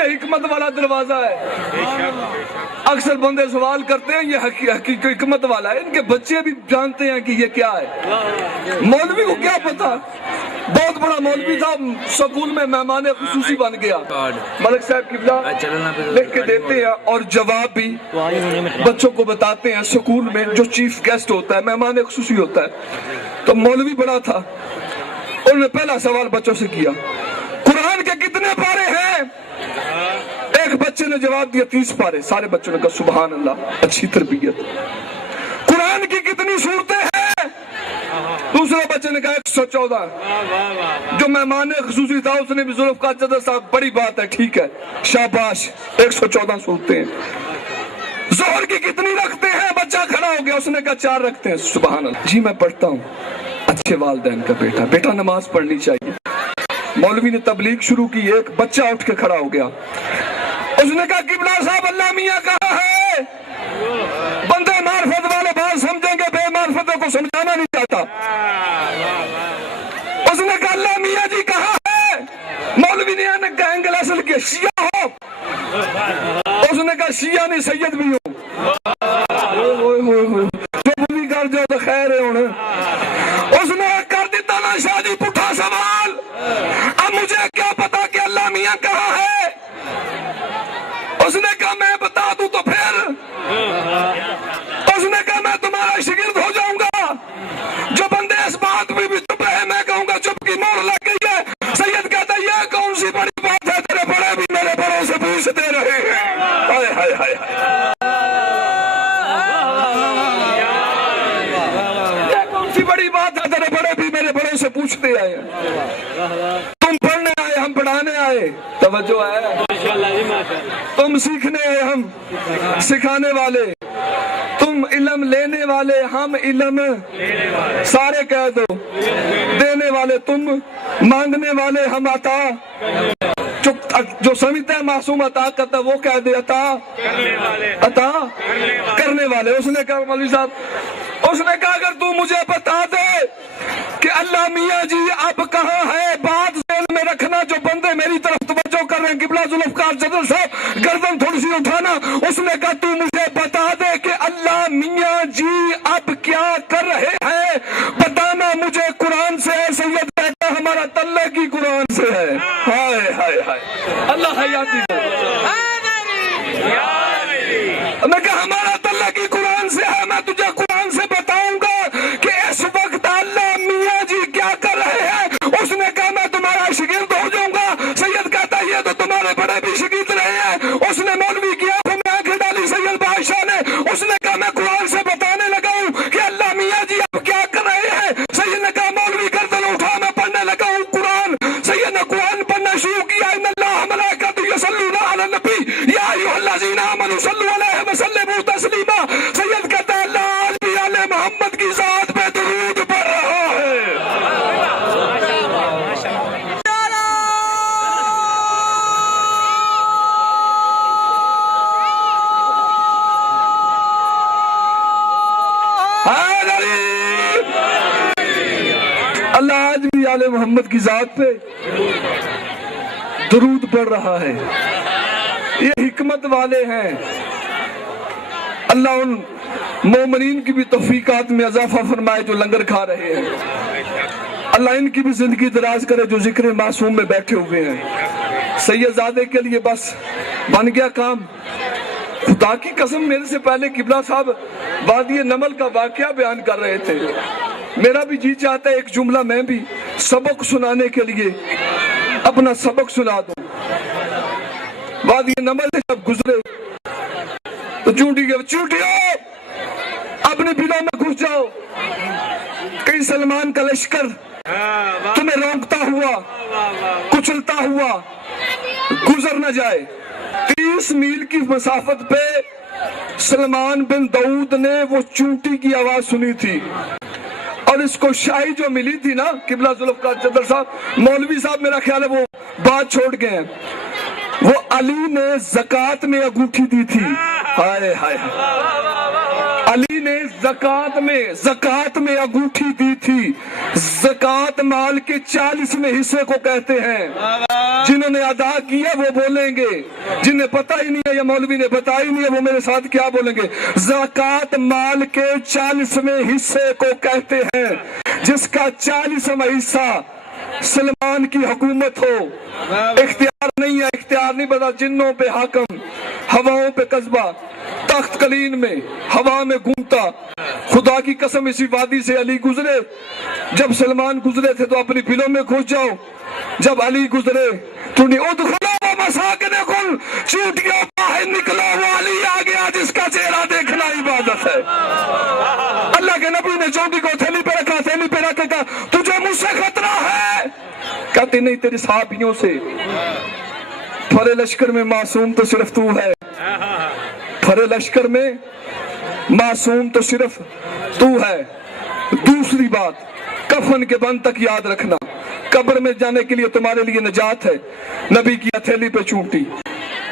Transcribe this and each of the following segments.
یہ حکمت والا دروازہ ہے. اکثر بندے سوال کرتے ہیں یہ حکمت والا ہے, ان کے بچے بھی جانتے ہیں کہ یہ کیا ہے. مولوی کو کیا پتا, بہت بڑا مولوی تھا, سکول میں مہمان خصوصی بن گیا. ملک صاحب قبلہ لکھ کے دیتے ہیں اور جواب بھی بچوں کو بتاتے ہیں. سکول میں جو چیف گیسٹ ہوتا ہے, مہمان خصوصی ہوتا ہے, تو مولوی بڑا تھا, انہوں نے پہلا سوال بچوں سے کیا, قرآن کے کتنے پارے ہیں؟ ایک بچے نے جواب دیا 30 پارے. سارے بچوں نے کہا سبحان اللہ, اچھی تربیت. قرآن کی کتنی سورتیں ہیں؟ دوسرے بچے نے کہا 114. جو مہمان خصوصی تھا اس نے بھی ذوالفقار چدر صاحب بڑی بات ہے, ٹھیک ہے, شاباش, 114 سورتیں ہیں. ظہر کی کتنی رکھتے ہیں؟ بچہ کھڑا ہو گیا, اس نے کہا 4 رکھتے ہیں. سبحان اللہ. جی میں پڑھتا ہوں. اچھے والدین کا بیٹا نماز پڑھنی چاہیے. مولوی نے تبلیغ شروع کی, ایک بچہ اٹھ کے کھڑا ہو گیا, اس نے کہا قبلہ صاحب اللہ میاں کہاں ہے؟ بندے معرفت والے بات سمجھیں گے, بے معرفتوں کو سمجھانا نہیں چاہتا. اس نے کہا اللہ میاں جی کہاں ہے؟ مولوی نے اینگل اصل کے شیعہ ہو؟ اس نے کہا شیعہ نہیں سید بھی ہوں. جو بھی کر جو تو خیر ہے. اس نے کر دیتا نا شادی پٹھا سوال, اب مجھے کیا پتا کہ اللہ میاں کہاں ہے؟ اس نے کہا میں بتا دوں تو پھر. اس نے کہا میں تمہارا شاگرد ہو جاؤں گا. جو بندے اس بات میں بھی چپ رہے, میں کہوں گا چپ کی مور لگ گئی ہے. سید کہتا ہے یہ کون سی بڑی بات ہے, تیرے بڑے بھی میرے بڑوں سے پوچھتے رہے ہیں. ہائے ہائے ہائے ہائے, یہ کون سی بڑی بات ہے, تیرے بڑے بھی میرے بڑوں سے پوچھتے آئے ہیں. تم پڑھنے آئے, ہم پڑھانے آئے. توجہ ہے, تم سیکھنے آئے, ہم سکھانے والے. تم علم لینے والے, ہم علم سارے کہہ دو دینے والے. تم مانگنے والے, ہم عطا. جو سمجھتا ہے معصوم عطا کرتا وہ کہہ دے عطا کرنے والے. اس نے کہا مولوی صاحب, اس نے کہا اگر تو مجھے بتا دے کہ اللہ میاں جی اب کہاں ہے, بات ذہن میں رکھنا. جو بندے میری طرف توجہ کر رہے ہیں, قبلہ ذوالفقار چدر صاحب گردن تھوڑی سی اٹھانا. اس نے کہا تو مجھے بتا دے کہ اللہ میاں جی اب کیا کر رہے ہیں, بتانا مجھے قرآن سے ہے. سید کہتا ہمارا تعلق ہی قرآن سے ہے. ہائے ہائے ہائے, اللہ حیاتی کو. میں کہا ہمارا تعلق ہی قرآن سے ہے. میں تجھے قرآن سے بتاؤں گا کہ اس وقت اللہ میاں جی کیا کر رہے ہیں. اس نے کہا میں تمہارا شاگرد ہو جاؤں گا. سید کہتا یہ تو تمہارے بڑے بھی شاگرد رہے ہیں. اس نے مولوی کی آنکھوں میں آنکھیں ڈالی سید بادشاہ نے. اس نے کہا میں قرآن سے بتانے لگا ہوں کہ اللہ میاں جی اب کیا کر رہے ہیں. سید نے کہا مولوی گردن اٹھا, میں پڑھنے لگا ہوں قرآن. سید نے قرآن پڑھنا شروع کیا. ان اللہ ملائکۃ یصلون علی النبی یا ایھا الذین آمنوا صلوا علیہ وسلموا تسلیما. سید کہتا ہے اللہ علی آل محمد کی ذات پہ درود پڑھ رہا ہے. اللہ آج بھی آل محمد کی ذات پہ درود پڑھ رہا ہے. یہ حکمت والے ہیں. اللہ ان مومنین کی بھی توفیقات میں اضافہ فرمائے جو لنگر کھا رہے ہیں. اللہ ان کی بھی زندگی دراز کرے جو ذکر معصوم میں بیٹھے ہوئے ہیں. سید زادے کے لیے بس بن گیا کام. خدا کی قسم میرے سے پہلے قبلہ صاحب وادی نمل کا واقعہ بیان کر رہے تھے. میرا بھی جی چاہتا ہے ایک جملہ میں بھی سبق سنانے کے لیے اپنا سبق سنا دوں. وادی نمل سے جب گزرے تو چونٹیوں اپنے بلوں میں گھس جاؤ. کئی سلمان کا لشکر تمہیں رونقتا ہوا کچلتا ہوا گزر نہ جائے. 30 میل کی مسافت پہ سلمان بن داؤد نے وہ چونٹی کی آواز سنی تھی. اور اس کو شاہی جو ملی تھی نا, قبلہ ذوالفقار چدر صاحب, مولوی صاحب میرا خیال ہے وہ بات چھوڑ گئے ہیں, وہ علی نے زکوٰۃ میں انگوٹھی دی تھی. ہائے ہائے, علی نے ज़कात में अंगूठी दी थी। ज़कात माल के 40वें हिस्से को कहते हैं। जिन्होंने अदा किया वो बोलेंगे, जिन्हें पता ही नहीं है या मौलवी ने बताया ही नहीं है वो मेरे साथ क्या बोलेंगे। ज़कात माल के 40वें हिस्से को कहते हैं, जिसका 40वां हिस्सा सलमान की हुकूमत हो। इख्तियार नहीं है, इख्तियार नहीं बता, जिन्नों पे हाकम, हवाओं पे कस्बा, तख्त कलीन में हवा में घूमता। खुदा की कसम इसी वादी से अली गुजरे, जब सलमान गुजरे थे तो अपनी फिल्म में घुस जाओ। जब अली गुजरे तो मसाकिन चूटियों बाहर निकला, वो अली आ गया जिसका चेहरा देखना इबादत है। अल्लाह के नबी ने चोटी को थैली पे रखा, थैली पे रख कहा तुझे मुझसे खतरा है? कहते नहीं, तेरे साहबियों से। फरे लश्कर में मासूम तो सिर्फ तू है, फरे लश्कर में मासूम तो सिर्फ तू है। दूसरी बात, कफन के बंद तक याद रखना, कब्र में जाने के लिए तुम्हारे लिए निजात है। नबी की हथेली पे चूंटी,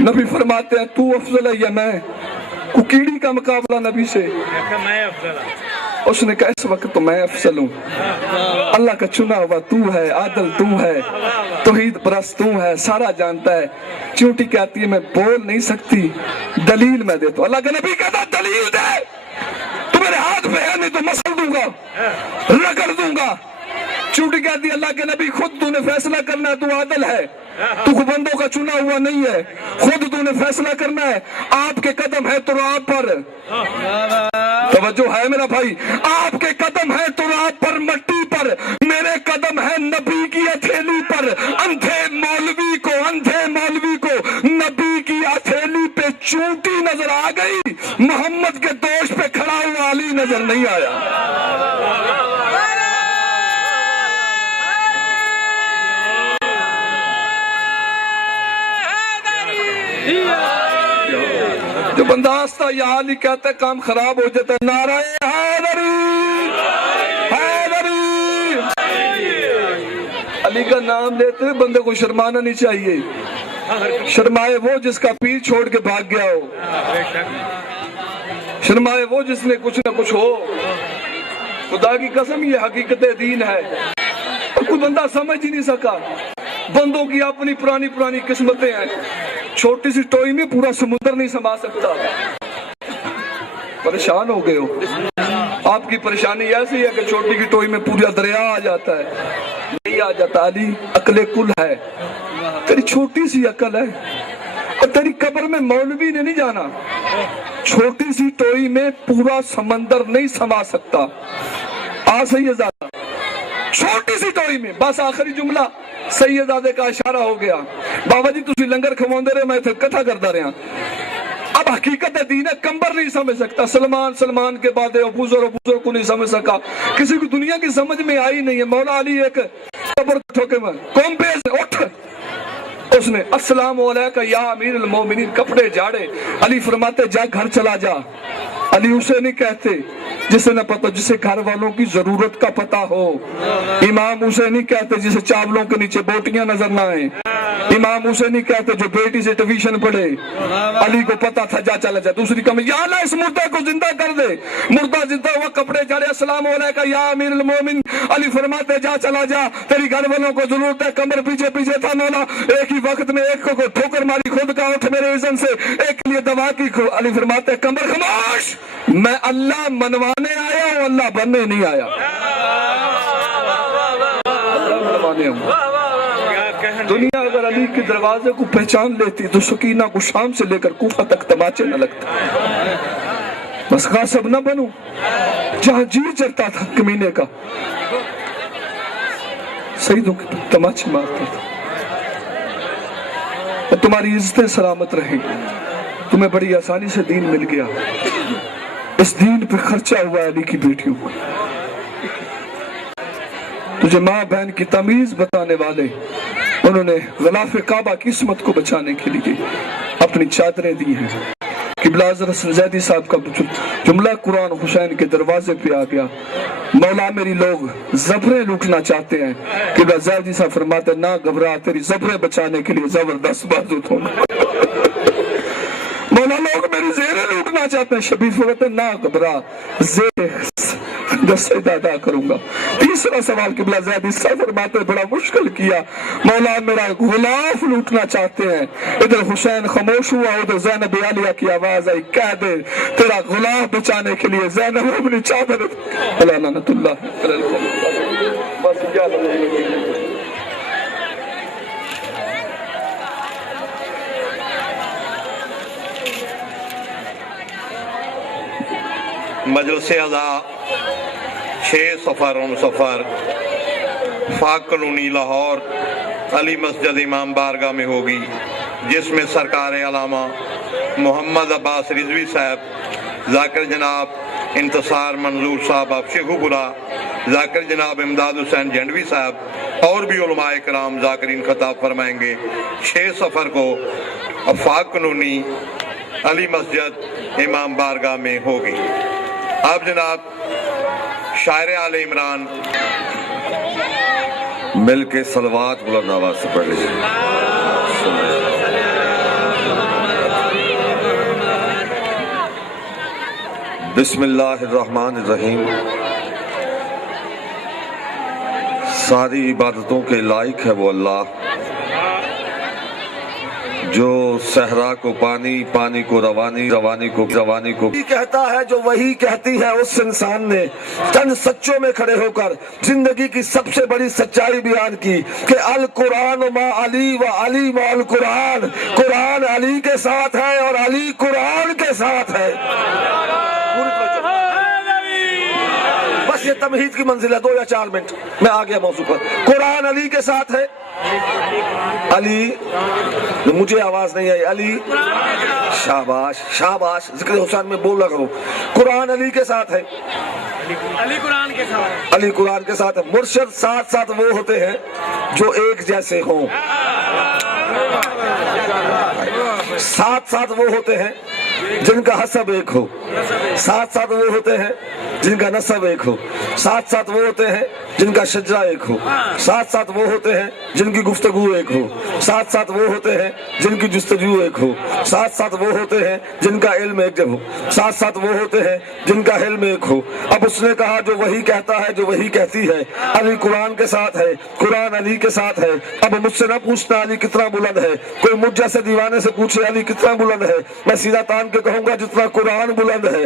नबी फरमाते हैं तू अफजल है या मैं? कुकीड़ी का मुकाबला नबी से, उसने कहा इस वक्त तो मैं अफजल हूँ। अल्लाह का चुना हुआ तू है, आदल तू है, तौहीद परस्त तू है, सारा जानता है। चूंटी कहती है मैं बोल नहीं सकती, दलील मैं देता हूँ। अल्लाह का नबी कहता दलील दे, तू मेरे हाथ पे है नहीं तो मसल दूंगा, रगड़ दूंगा। चूंटी कहती अल्लाह के नबी खुद तूने फैसला करना है, तू आदल है, तू बंदों का चुना हुआ नहीं है, खुद तूने फैसला करना है। आपके कदम है तुराब पर, तवज्जो है मेरा भाई, आपके कदम है तुराब पर, मट्टी पर, मेरे कदम है नबी की हथेली पर। अंधे मौलवी को नबी की हथेली पे चूंटी नजर आ गई, मोहम्मद के दोष पे खड़ा हुआ अली नजर नहीं आया। जो बंदा आस्ता यहाँ नहीं कहता काम खराब हो जाता है। नाराए हैदरी, हैदरी। अली का नाम लेते हुए बंदे को शर्माना नहीं चाहिए। शर्माए वो जिसका पीर छोड़ के भाग गया हो, शर्माए वो जिसने कुछ ना कुछ हो। खुदा की कसम ये हकीकत दीन है, और कोई बंदा समझ ही नहीं सका। बंदों की अपनी पुरानी पुरानी किस्मतें हैं। छोटी सी टोई में पूरा समुद्र नहीं समा सकता। परेशान हो गए हो, आपकी परेशानी ऐसी है कि छोटी की टोई में पूरा दरिया आ जाता है। नहीं आ जाता। अली अकले कुल है, तेरी छोटी सी अकल है, और तेरी कब्र में मौलवी ने नहीं जाना। छोटी सी टोई में पूरा समंदर नहीं समा सकता। सैयदादा छोटी सी टोई में, बस आखिरी जुमला सैयदादे का इशारा हो गया। बाबा जी तुसी लंगर खवांदे रहे, मैं कथा करता रहा। अब हकीकत है दीन है, कंबर नहीं समझ सकता। सलमान के बाद अबूजर को नहीं समझ सका, किसी को दुनिया की समझ में आई नहीं है। मौला अली एक कब्र ठोके में कौन पेश उठ, उसने अस्सलाम वालेकुम या अमीरुल मोमिनीन, कपड़े झाड़े। अली फरमाते जा घर चला जा। अली उसे नहीं कहते जिसे न पता, जिसे घर वालों की जरूरत का पता हो। इमाम उसे नहीं कहते जिसे चावलों के नीचे बोटियां नजर ना आए। इमाम उसे नहीं कहते जो बेटी से ट्यूशन पढ़े। अली को पता था जा चला जा। दूसरी कमी या अल्लाह इस मुर्दा को जिंदा कर दे। मुर्दा जिंदा हुआ, कपड़े झाड़े, अस्सलाम वालेकुम या अमीरुल मोमिन। अली फरमाते जा चला जा, तेरी घर वालों को जरूरत है। कमर पीछे पीछे था मौला, एक ही वक्त में एक को ठोकर मारी, खुद का उठ मेरे इज़्न से, एक के लिए दवा की। अली फरमाते कमर खामोश, मैं अल्लाह मनवाने आया हूं, अल्लाह बनने नहीं आया। दुनिया अगर अली के दरवाजे को पहचान लेती तो सकीना को शाम से लेकर कूफा तक तमाचे न लगता। बस गासिब न बनूं, जहां जी चलता था कमीने का, शहीदों के तमाचे मारता था। और तुम्हारी इज्जतें सलामत रही, तुम्हें बड़ी आसानी से दीन मिल गया। इस दीन पे खर्चा हुआ अली की बेटियों को। तुझे माँ बहन की तमीज बताने वाले, उन्होंने ग़िलाफ़े काबा की इस्मत को बचाने के लिए अपनी चादरें दी हैं। क़िबला हज़रत ज़ैदी साहब का जुमला कुरान हुसैन के दरवाजे पे आ गया, मौला मेरी लोग ज़बरें लूटना चाहते हैं। क़िबला ज़ैदी साहब फरमाते ना घबरा, तेरी ज़बरें बचाने के लिए जबरदस्त बाजू होगा। मौला लोग मेरी ज़ेरें लूटना चाहते हैं? शबीर फरमाते हैं ना घबरा, सजदा अदा करूंगा। तीसरा सवाल किबला ज़ैद इसका फरमाते बड़ा मुश्किल किया, मौला मेरा गुलाफ लूटना चाहते हैं। इधर हुसैन खामोश हुआ, उधर ज़ैनब आलिया की आवाज आई, कह दे तेरा गुलाफ बचाने के लिए ज़ैनब अपनी चादर लानतुल्लाह बस क्या मजलिस अज़ा 6 सफ़र फाक कॉलोनी लाहौर अली मस्जिद इमाम बारगाह में होगी, जिसमें सरकार अलामा मोहम्मद अब्बास रिजवी साहब, ज़ाकिर जनाब इंतसार मंजूर साहब आप शेखुपुरा, ज़ाकिर जनाब इमदाद हुसैन जंडवी साहब और भी उलमाए कराम ज़ाकिरीन खिताब फरमाएंगे। 6 सफ़र को फाक कॉलोनी अली मस्जिद इमाम बारगाह में होगी। आप जनाब शायर आले इमरान मिल के सलवात बुलंद आवाज से पढ़ लीजिए। बिस्मिल्लाहिर्रहमानिर्रहीम। सारी इबादतों के लायक है वो अल्लाह जो सहरा को पानी, पानी को रवानी, रवानी को कहता है जो वही कहती है उस इंसान ने चंद सच्चों में खड़े होकर जिंदगी की सबसे बड़ी सच्चाई बयान की कि अल कुरान मा अली व अली मा अल कुरान, कुरान अली के साथ है और अली कुरान के साथ है। बस ये तमहीद की मंजिल है, 2 या 4 मिनट मैं आ गया मौजू पर। कुरान अली के साथ है, अली मुझे आवाज नहीं आई, अली शाबाश शाबाश, जिक्र हुसैन में बोल रहा करो। कुरान अली के साथ है, अली कुरान के साथ, अली कुरान के साथ है। मुर्शिद साथ साथ वो होते हैं जो एक जैसे हों, साथ साथ वो होते हैं जिनका हसब एक हो, साथ साथ वो होते हैं जिनका नसब एक हो, साथ साथ वो होते हैं जिनका शजरा एक हो, साथ साथ वो होते हैं जिनकी गुफ्तगू एक हो, साथ साथ वो होते हैं जिनकी जुस्तजू एक हो, साथ साथ वो होते हैं जिनका इल्म एक हो, साथ साथ वो होते हैं जिनका हिल्म एक हो। अब उसने कहा जो वही कहता है जो वही कहती है, अली कुरान के साथ है, कुरान अली के साथ है। अब मुझसे ना पूछना अली कितना बुलंद है, कोई मुझ जैसे दीवाने से पूछे अली कितना बुलंद है, मैं सीधा तान के कहूंगा जितना कुरान बुलंद है।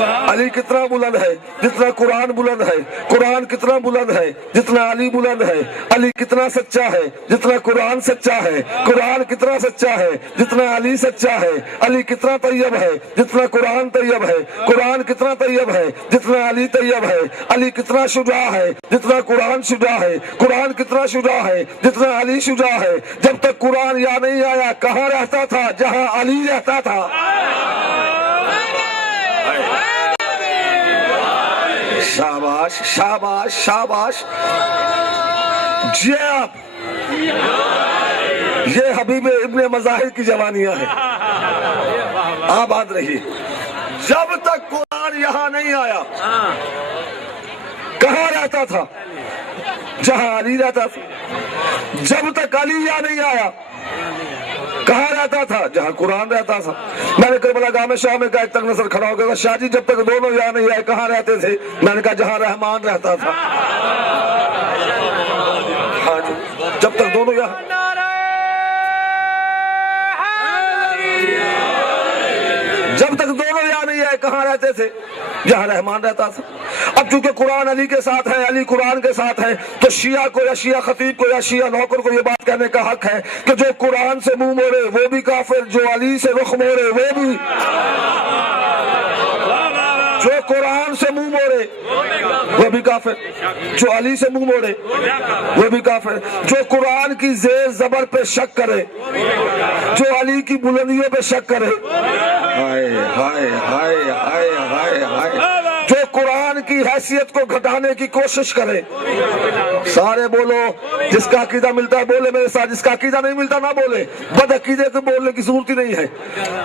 अली कितना बुलंद है जितना कुरान बुलंद है, कुरान कितना बुलंद है जितना अली बुलंद है, अली कितना सच्चा है जितना कुरान सच्चा है, कुरान कितना सच्चा है जितना अली सच्चा है, अली कितना तैयब है जितना कुरान तैयब है, कुरान कितना तैयब है जितना अली तैयब है, अली कितना शुजा है जितना कुरान शुजा है, कुरान कितना शुजा है जितना अली शुजा है। जब तक कुरान यहाँ नहीं आया कहाँ रहता था? जहाँ अली रहता था। शाबाश शाबाश शाबाश। जी आप, ये हबीब इब्ने मज़ाहिर की जवानियां हैं। आबाद रहिए। जब तक कुरान यहाँ नहीं आया कहाँ रहता था? जहाँ अली रहता था। जब तक अली यहाँ नहीं आया कहाँ रहता था? जहाँ कुरान रहता था। मैंने करबला गाँव में शाह में कहा, एक तक नजर खड़ा हो गया, शाह जी जब तक दोनों यहाँ नहीं आए कहाँ रहते थे? मैंने कहा जहाँ रहमान रहता था। हाँ जी, जब तक दोनों यहाँ, जब तक दोनों यहाँ नहीं आए कहाँ रहते थे? जहाँ रहमान रहता था। अब चूंकि कुरान अली के साथ है, अली कुरान के साथ है, तो शिया को या शिया खतीब को या शिया नौकर को ये बात कहने का हक है कि जो कुरान से मुंह मोड़े वो भी काफिर, जो अली से रुख मोड़े वो भी, जो कुरान से मुंह मोड़े वो भी काफिर, जो अली से मुंह मोड़े वो भी काफिर, जो कुरान की जेर जबर पे शक करे, जो अली की बुलंदियों पे शक करे, हाय हाय हाय हाय हाय हाय, जो कुरान की हैसियत को घटाने की कोशिश करे। सारे बोलो, जिसका अकीदा मिलता है बोले मेरे साथ, जिसका अकीदा नहीं मिलता ना बोले। बद अकीदे को बोलने की जरूरत ही नहीं है।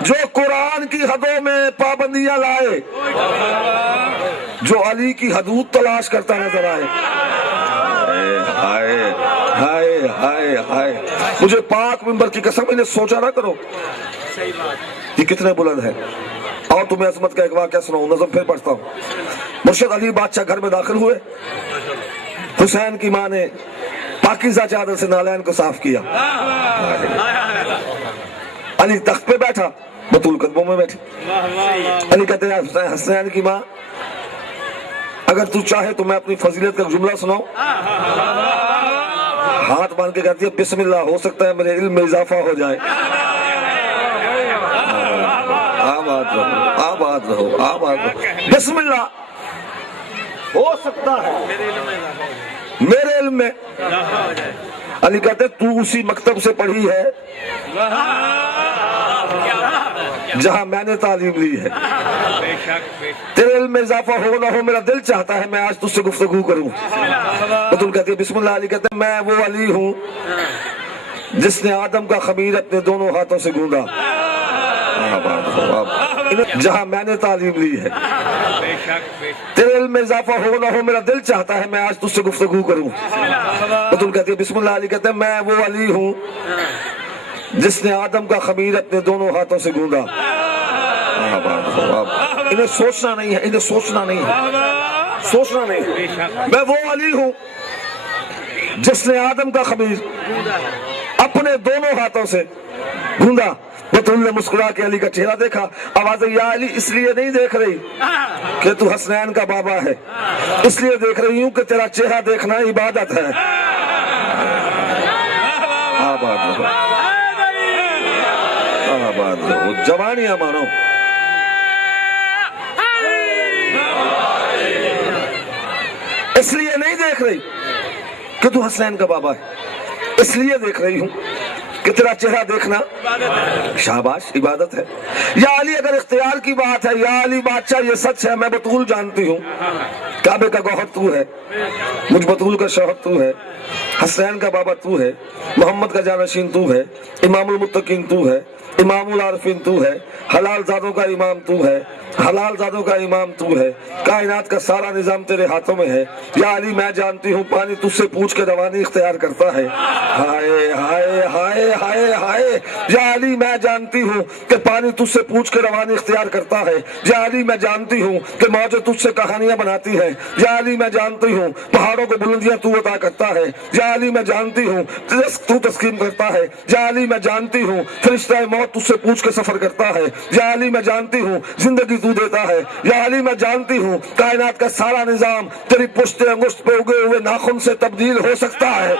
जो कुरान की हदों में पाबंदियां लाए, जो अली की हदूद तलाश करता नजर आए। हाय हाय हाय हाय, मुझे पाक मिंबर की कसम, इन्हें सोचा ना करो। सही बात। ये कितने बुलंद है। और तुम्हें अजमत का एक वाक़या सुनाऊं, नज़म फिर पढ़ता हूँ। मुर्शद अली बादशाह घर में दाखिल हुए। हुसैन की माँ ने पाकीज़ा चादर से नालैन को साफ किया। अली तख्त पे बैठा, बतूल कदमों में बैठी। अली कहते हैं हुसैन की माँ, अगर तू चाहे तो मैं अपनी फजीलत का जुमला सुनाऊं। हाथ बांध के कहती है बिस्मिल्लाह, हो सकता है मेरे इल्म में इजाफा हो जाए। आबाद रहो, आबाद रहो, आबाद रहो। बिस्मिल्लाह, हो सकता है मेरे इल्म में। अली कहते तू उसी मकतब से पढ़ी है जहां मैंने तालीम ली है। तेरे इल्म में इजाफा हो ना हो, मेरा दिल चाहता है मैं आज तुझसे गुफ्तगू करूं। तो तुम कहती है बिस्मिल्लाह। अली कहते मैं वो अली हूं जिसने आदम का खमीर अपने दोनों हाथों से गूंदा, जहां मैंने तालीम ली है। तेरे इल्म में इजाफा हो ना हो, मेरा दिल चाहता है मैं आज तुझसे गुफ्तगू करूं। तो तुम कहती है बिस्मिल्लाह। अली कहते मैं वो अली हूं जिसने आदम का खमीर अपने दोनों हाथों से गूंदा। इन्हें सोचना नहीं है, इन्हें सोचना नहीं है, सोचना नहीं है। मैं वो अली हूं जिसने आदम का खमीर अपने दोनों हाथों से गूंदा। बतूल ने मुस्कुरा के अली का चेहरा देखा। आवाज या अली इसलिए नहीं देख रही कि तू हसनैन का बाबा है, इसलिए देख रही हूं कि तेरा चेहरा देखना इबादत है। आबाद रहो, आबाद रहो, जवानियां मानो। इसलिए नहीं देख रही कि तू हसनैन का बाबा है, इसलिए देख रही हूं कि तेरा चेहरा देखना शाबाश इबादत है। या अली अगर इख्तियार की बात है, या अली बादशाह ये सच है, मैं बतूल जानती हूँ काबे का गौहर तू है, मुझ बतूल का शौहर तू है, हसनैन का बाबा तू है, मोहम्मद का जानशीन तू है, इमामुल मुत्तकीन तू है, इमामुल आरिफीन तू है, हलाल जादों का इमाम तू है, हलाल जादों का इमाम तू है, कायनात का सारा निजाम तेरे हाथों में है। या अली मैं जानती हूँ पानी तुझसे पूछ के रवानी इख्तियार करता है। हाय हाय हाय हाय हाय। या अली मैं जानती हूँ कि पानी तुझसे पूछ के रवानी इख्तियार करता है। या अली मैं जानती हूँ कि मौजें तुझसे कहानियां बनाती है। या अली मैं जानती हूँ पहाड़ों को बुलंदियां तू अता करता है। या अली मैं जानती हूँ तू तस्कीन करता है। या अली मैं जानती हूँ फरिश्ता मौत तुझसे पूछ के सफर करता है। या अली मैं जानती हूँ जिंदगी तू देता है। या अली मैं जानती हूँ कायनात का सारा निजाम तेरी पुश्ते अंगुष्ठ पे उगे हुए नाखून से तब्दील हो सकता है।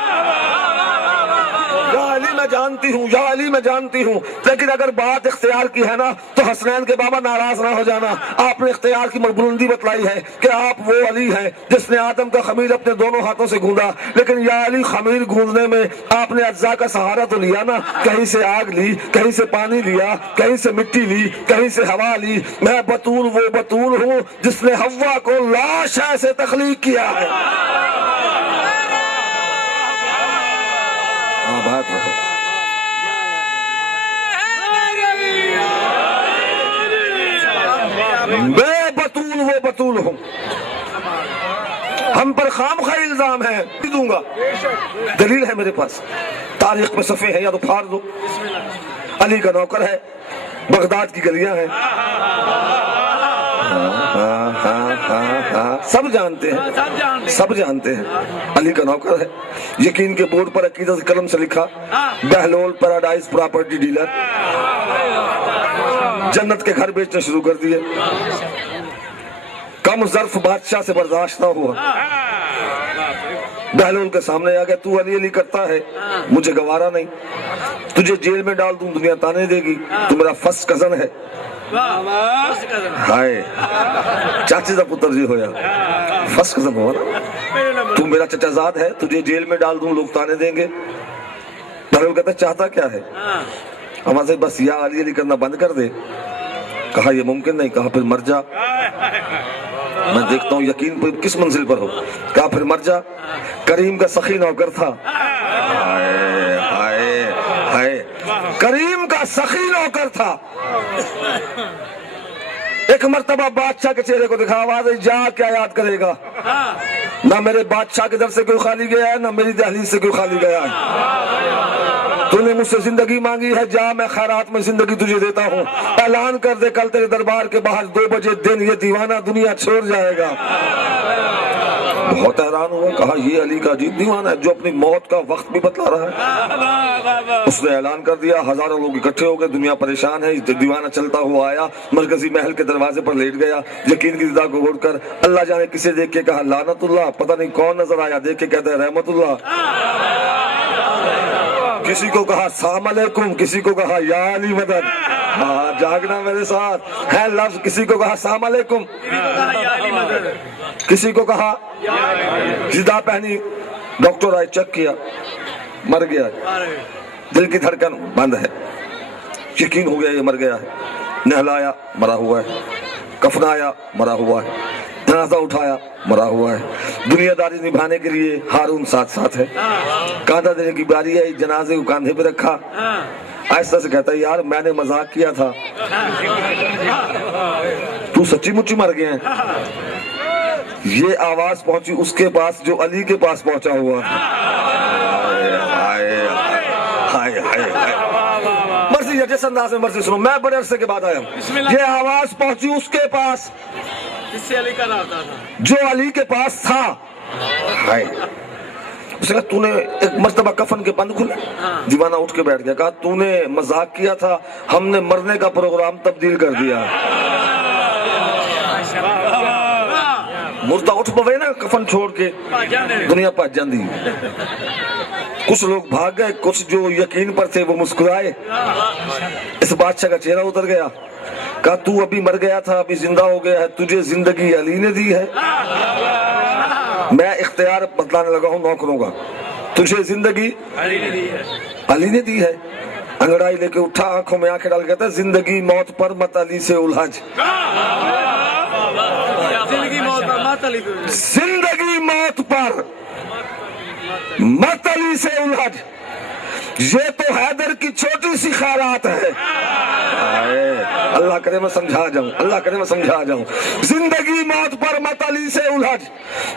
या अली मैं जानती हूँ, या अली मैं जानती हूँ। लेकिन अगर बात इख्तियार की है ना तो हसनैन के बाबा नाराज ना हो जाना। आपने इख्तियार की बुलंदी बतलाई है कि आप वो अली हैं जिसने आदम का खमीर अपने दोनों हाथों से गूंदा। लेकिन या अली खमीर गूंदने में आपने अज्जा का सहारा तो लिया ना, कहीं से आग ली, कहीं से पानी लिया, कहीं से मिट्टी ली, कहीं से हवा ली। मैं बतूल वो बतूल हूँ जिसने हव्वा को लाश से तख्लीक किया है। बात रहो। मैं बतूल वो बतूल हूं। हम पर खामखा इल्जाम है, दूंगा, दलील है मेरे पास, तारीख में सफ़े है या तो फाड़ दो। अली का नौकर है, बगदाद की गलियां हैं, सब जानते हैं, सब जानते हैं। अली का नौकर है, यकीन के बोर्ड पर अकीदत कलम से लिखा बहलोल पैराडाइज प्रॉपर्टी डीलर। जन्नत के घर बेचने शुरू कर दिए, कम ज़र्फ बादशाह से बर्दाश्त ना हुआ। बहलोल के सामने आ गया, तू अली अली करता है, मुझे गवारा नहीं, तुझे जेल में डाल दूं दुनिया ताने देगी, तू मेरा फर्स्ट कजन है। हाय चाचे का पुत्र जी होया, फर्स्ट कजन हुआ ना, तू मेरा चचाजाद है, तुझे जेल में डाल दूं लोग ताने देंगे। बहलोल कहता चाहता क्या है? हमारे से बस या अली अली करना बंद कर दे। कहा ये मुमकिन नहीं। कहा फिर मर जा, मैं देखता हूँ यकीन पर किस मंजिल पर हो। कहा फिर मर जा। करीम का सखी नौकर था, हाय हाय हाय, करीम का सखी नौकर था। एक मर्तबा बादशाह के चेहरे को दिखा, आवाज जा क्या याद करेगा। ना मेरे बादशाह के दर से कोई खाली गया है, ना मेरी दहलीज से कोई खाली गया है। تو نے مجھ سے زندگی مانگی ہے، جا میں خیرات میں زندگی تجھے دیتا ہوں، اعلان کر دے کل تیرے دربار کے باہر 2 بجے دن یہ دیوانہ دنیا چھوڑ جائے گا۔ بہت حیران ہوا، کہا یہ علی کا عجیب دیوانہ ہے جو اپنی موت کا وقت بھی بتلا رہا ہے۔ اس نے اعلان کر دیا، ہزاروں لوگ اکٹھے ہو گئے، دنیا پریشان ہے۔ دیوانہ چلتا ہوا آیا، مرکزی محل کے دروازے پر لیٹ گیا، یقین کی زدہ کو اڑ کر اللہ جانے کسے دیکھ کے کہا لعنت اللہ، پتہ نہیں کون نظر آیا، دیکھ کے کہتا ہے رحمت اللہ۔ کسی کو کہا السلام علیکم، کسی کو کہا یا علی مدد، ہاں جاگنا میرے ساتھ ہے لفظ، کسی کو کہا السلام علیکم، کسی کو کہا زدہ پہنی، ڈاکٹر آئے چیک کیا، مر گیا، دل کی دھڑکن بند ہے، یقین ہو گیا یہ مر گیا ہے، نہلایا مرا ہوا ہے، کفنایا مرا ہوا ہے، جنازہ اٹھایا مرا ہوا ہے، دنیا داری نبھانے کے لیے ہارون ساتھ ساتھ ہے، کاندھا دینے کی باری ہے، جنازے کو کاندھے پہ رکھا، آہستہ سے کہتا ہے یار میں نے مذاق کیا تھا، تو سچی مچی مر گئے ہیں۔ یہ آواز پہنچی اس کے پاس جو علی کے پاس پہنچا ہوا تھا۔ مرضی ہے جس انداز میں مرضی سنو، میں بڑے عرصے کے بعد آیا ہوں۔ یہ آواز پہنچی اس کے پاس جو علی کے پاس تھا۔ اس نے کہا تو نے ایک مرتبہ کفن کے بند کھلے، دیوانہ اٹھ کے بیٹھ گیا، کہا تو نے مذاق کیا تھا، ہم نے مرنے کا پروگرام تبدیل کر دیا۔ مردہ اٹھ پوے نا کفن چھوڑ کے، دنیا پاس جاندی۔ کچھ لوگ بھاگ گئے، کچھ جو یقین پر تھے وہ مسکرائے۔ اس بادشاہ کا چہرہ اتر گیا، کہا تو ابھی مر گیا تھا، ابھی زندہ ہو گیا ہے، تجھے زندگی علی نے دی ہے، میں اختیار بتلانے لگا ہوں نوکروں کا، تجھے زندگی علی نے دی ہے۔ انگڑائی لے کے اٹھا، آنکھوں میں آنکھیں ڈال کے کہتا ہے زندگی موت پر مت علی سے الجھ، زندگی موت پر مت علی سے الجھ، یہ تو حیدر کی چھوٹی سی خیرات ہے۔ اللہ کرے میں سمجھا جاؤں، اللہ کرے میں سمجھا جاؤں، زندگی موت پر مت علی سے الجھ،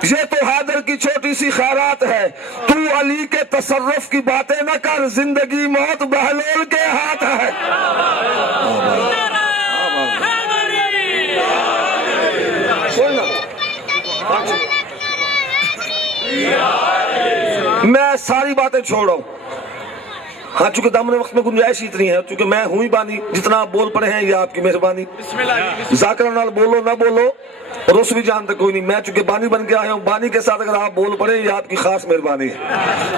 یہ تو حیدر کی چھوٹی سی خیرات ہے، تو علی کے تصرف کی باتیں نہ کر، زندگی موت بہلول کے ہاتھ ہے۔ میں ساری باتیں چھوڑ رہا ہوں، ہاں چونکہ دامن وقت میں گنجائش اتنی ہے، چونکہ میں ہوں ہی بانی، جتنا آپ بول پڑے ہیں یہ آپ کی مہربانی، ذاکرہ نال بولو نہ بولو روس بھی جانتے کوئی نہیں، میں چونکہ بانی بن کے آیا ہوں، بانی کے ساتھ اگر آپ بول پڑے یہ آپ کی خاص مہربانی ہے،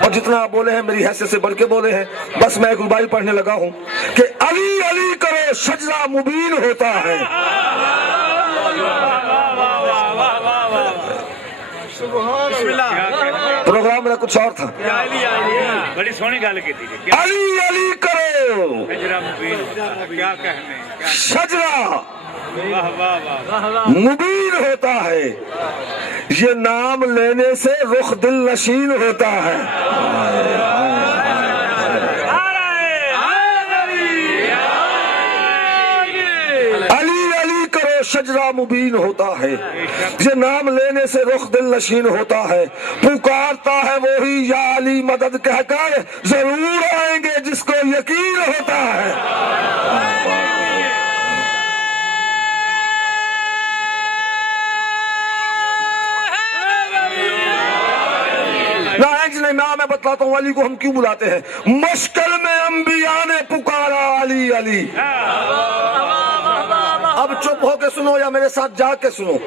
اور جتنا آپ بولے ہیں میری حیثیت سے بڑھ کے بولے ہیں۔ بس میں ایک ربائی پڑھنے لگا ہوں کہ علی علی کرو شجرہ مبین ہوتا ہے، پروگرام میرا کچھ اور تھا، بڑی سونی گل کی تھی، علی علی کرو شجرہ مبین ہوتا ہے، یہ نام لینے سے رخ دل نشین ہوتا ہے۔ شجرہ مبین ہوتا ہے، یہ نام لینے سے رخ دل نشین ہوتا ہے، پکارتا ہے وہی یا علی مدد کہہ کر، ضرور آئیں گے جس کو یقین ہوتا ہے۔ میں بتلاتا ہوں علی کو ہم کیوں بلاتے ہیں، مشکل میں انبیاء نے پکارا علی علی۔ اب چپ ہو کے سنو یا میرے ساتھ جا کے سنو،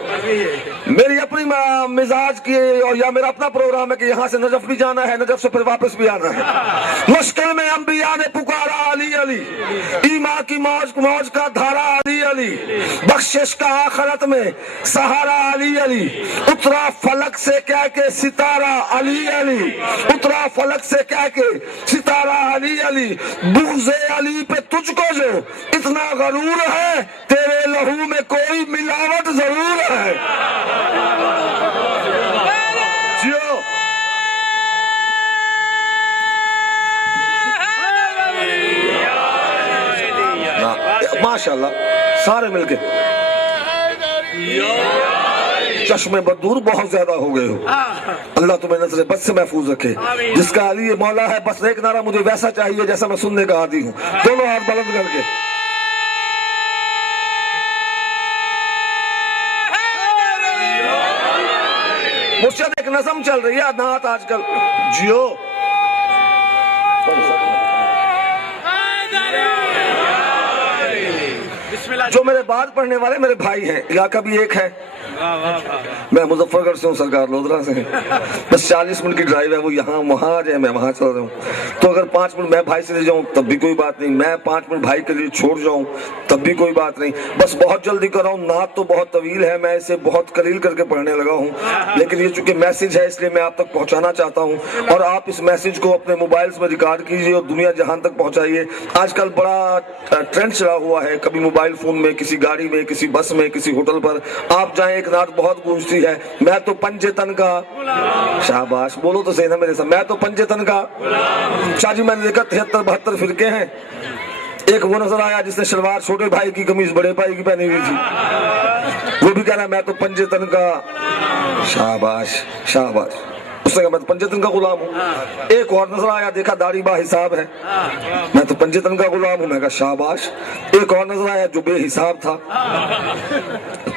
میری اپنی مزاج کی اور یا میرا اپنا پروگرام ہے کہ یہاں سے نجف بھی جانا ہے، نجف سے پھر واپس بھی آنا ہے۔ مشکل میں انبیاء نے پکارا علی علی، ایمان کی موج کا دھارا علی علی، بخشش کا آخرت میں سہارا علی علی، اترا فلک سے کہہ کے ستارہ علی علی، اترا فلک سے کہہ کے ستارہ علی علی، بغض علی پہ تجھ کو جو اتنا غرور ہے، تیرے لہو میں کوئی ملاوٹ ضرور ہے۔ جیو ماشاءاللہ سارے مل کے चश्मे बदूर बहुत ज्यादा हो गए हो। अल्लाह तुम्हें नजर बद से महफूज रखे। जिसका अली मौला है, बस एक नारा मुझे वैसा चाहिए जैसा मैं सुनने का आदी हूँ। दोनों हाथ बुलंद करके मुर्शद, एक नज़म चल रही है नात आजकल, जियो। जो मेरे बाद पढ़ने वाले मेरे भाई हैं, इलाका भी एक है, मैं मुजफ्फरगढ़ से हूँ, सरकार लोधरा से है। बस 40 मिनट की ड्राइव है, वो यहाँ वहाँ आ जाए, मैं वहाँ चल रहा हूँ। तो अगर 5 मिनट मैं भाई से ले जाऊँ तब भी कोई बात नहीं, मैं 5 मिनट भाई के लिए छोड़ जाऊँ तब भी कोई बात नहीं। बस बहुत जल्दी कर रहा हूँ, नात तो बहुत तवील है, मैं इसे बहुत कलील करके पढ़ने लगा हूँ, लेकिन ये चूंकि मैसेज है इसलिए मैं आप तक पहुँचाना चाहता हूँ। और आप इस मैसेज को अपने मोबाइल्स में रिकॉर्ड कीजिए और दुनिया जहान तक पहुँचाइए। आजकल बड़ा ट्रेंड चला हुआ है, कभी मोबाइल फोन में, किसी गाड़ी में, किसी बस में, किसी होटल पर आप जाएं, एक नात बहुत गूंजती है, मैं तो पंजे तन का, शाबाश बोलो तो सही ना मेरे साथ, मैं तो पंजे तन का। शाह जी मैंने देखा 73-72 फिरके हैं, एक वो नजर आया जिसने शलवार छोटे भाई की कमीज बड़े भाई की पहनी हुई थी, वो भी कह रहा है मैं तो पंजे तन का, शाबाश शाबाश। उसने कहा मैं तो पंजे तन का गुलाम हूँ। एक और नजर आया, देखा दाढ़ी बा हिसाब है, मैं तो पंजे तन का गुलाम हूँ, मैं कहा शाबाश। एक और नजर आया जो बेहिसाब था,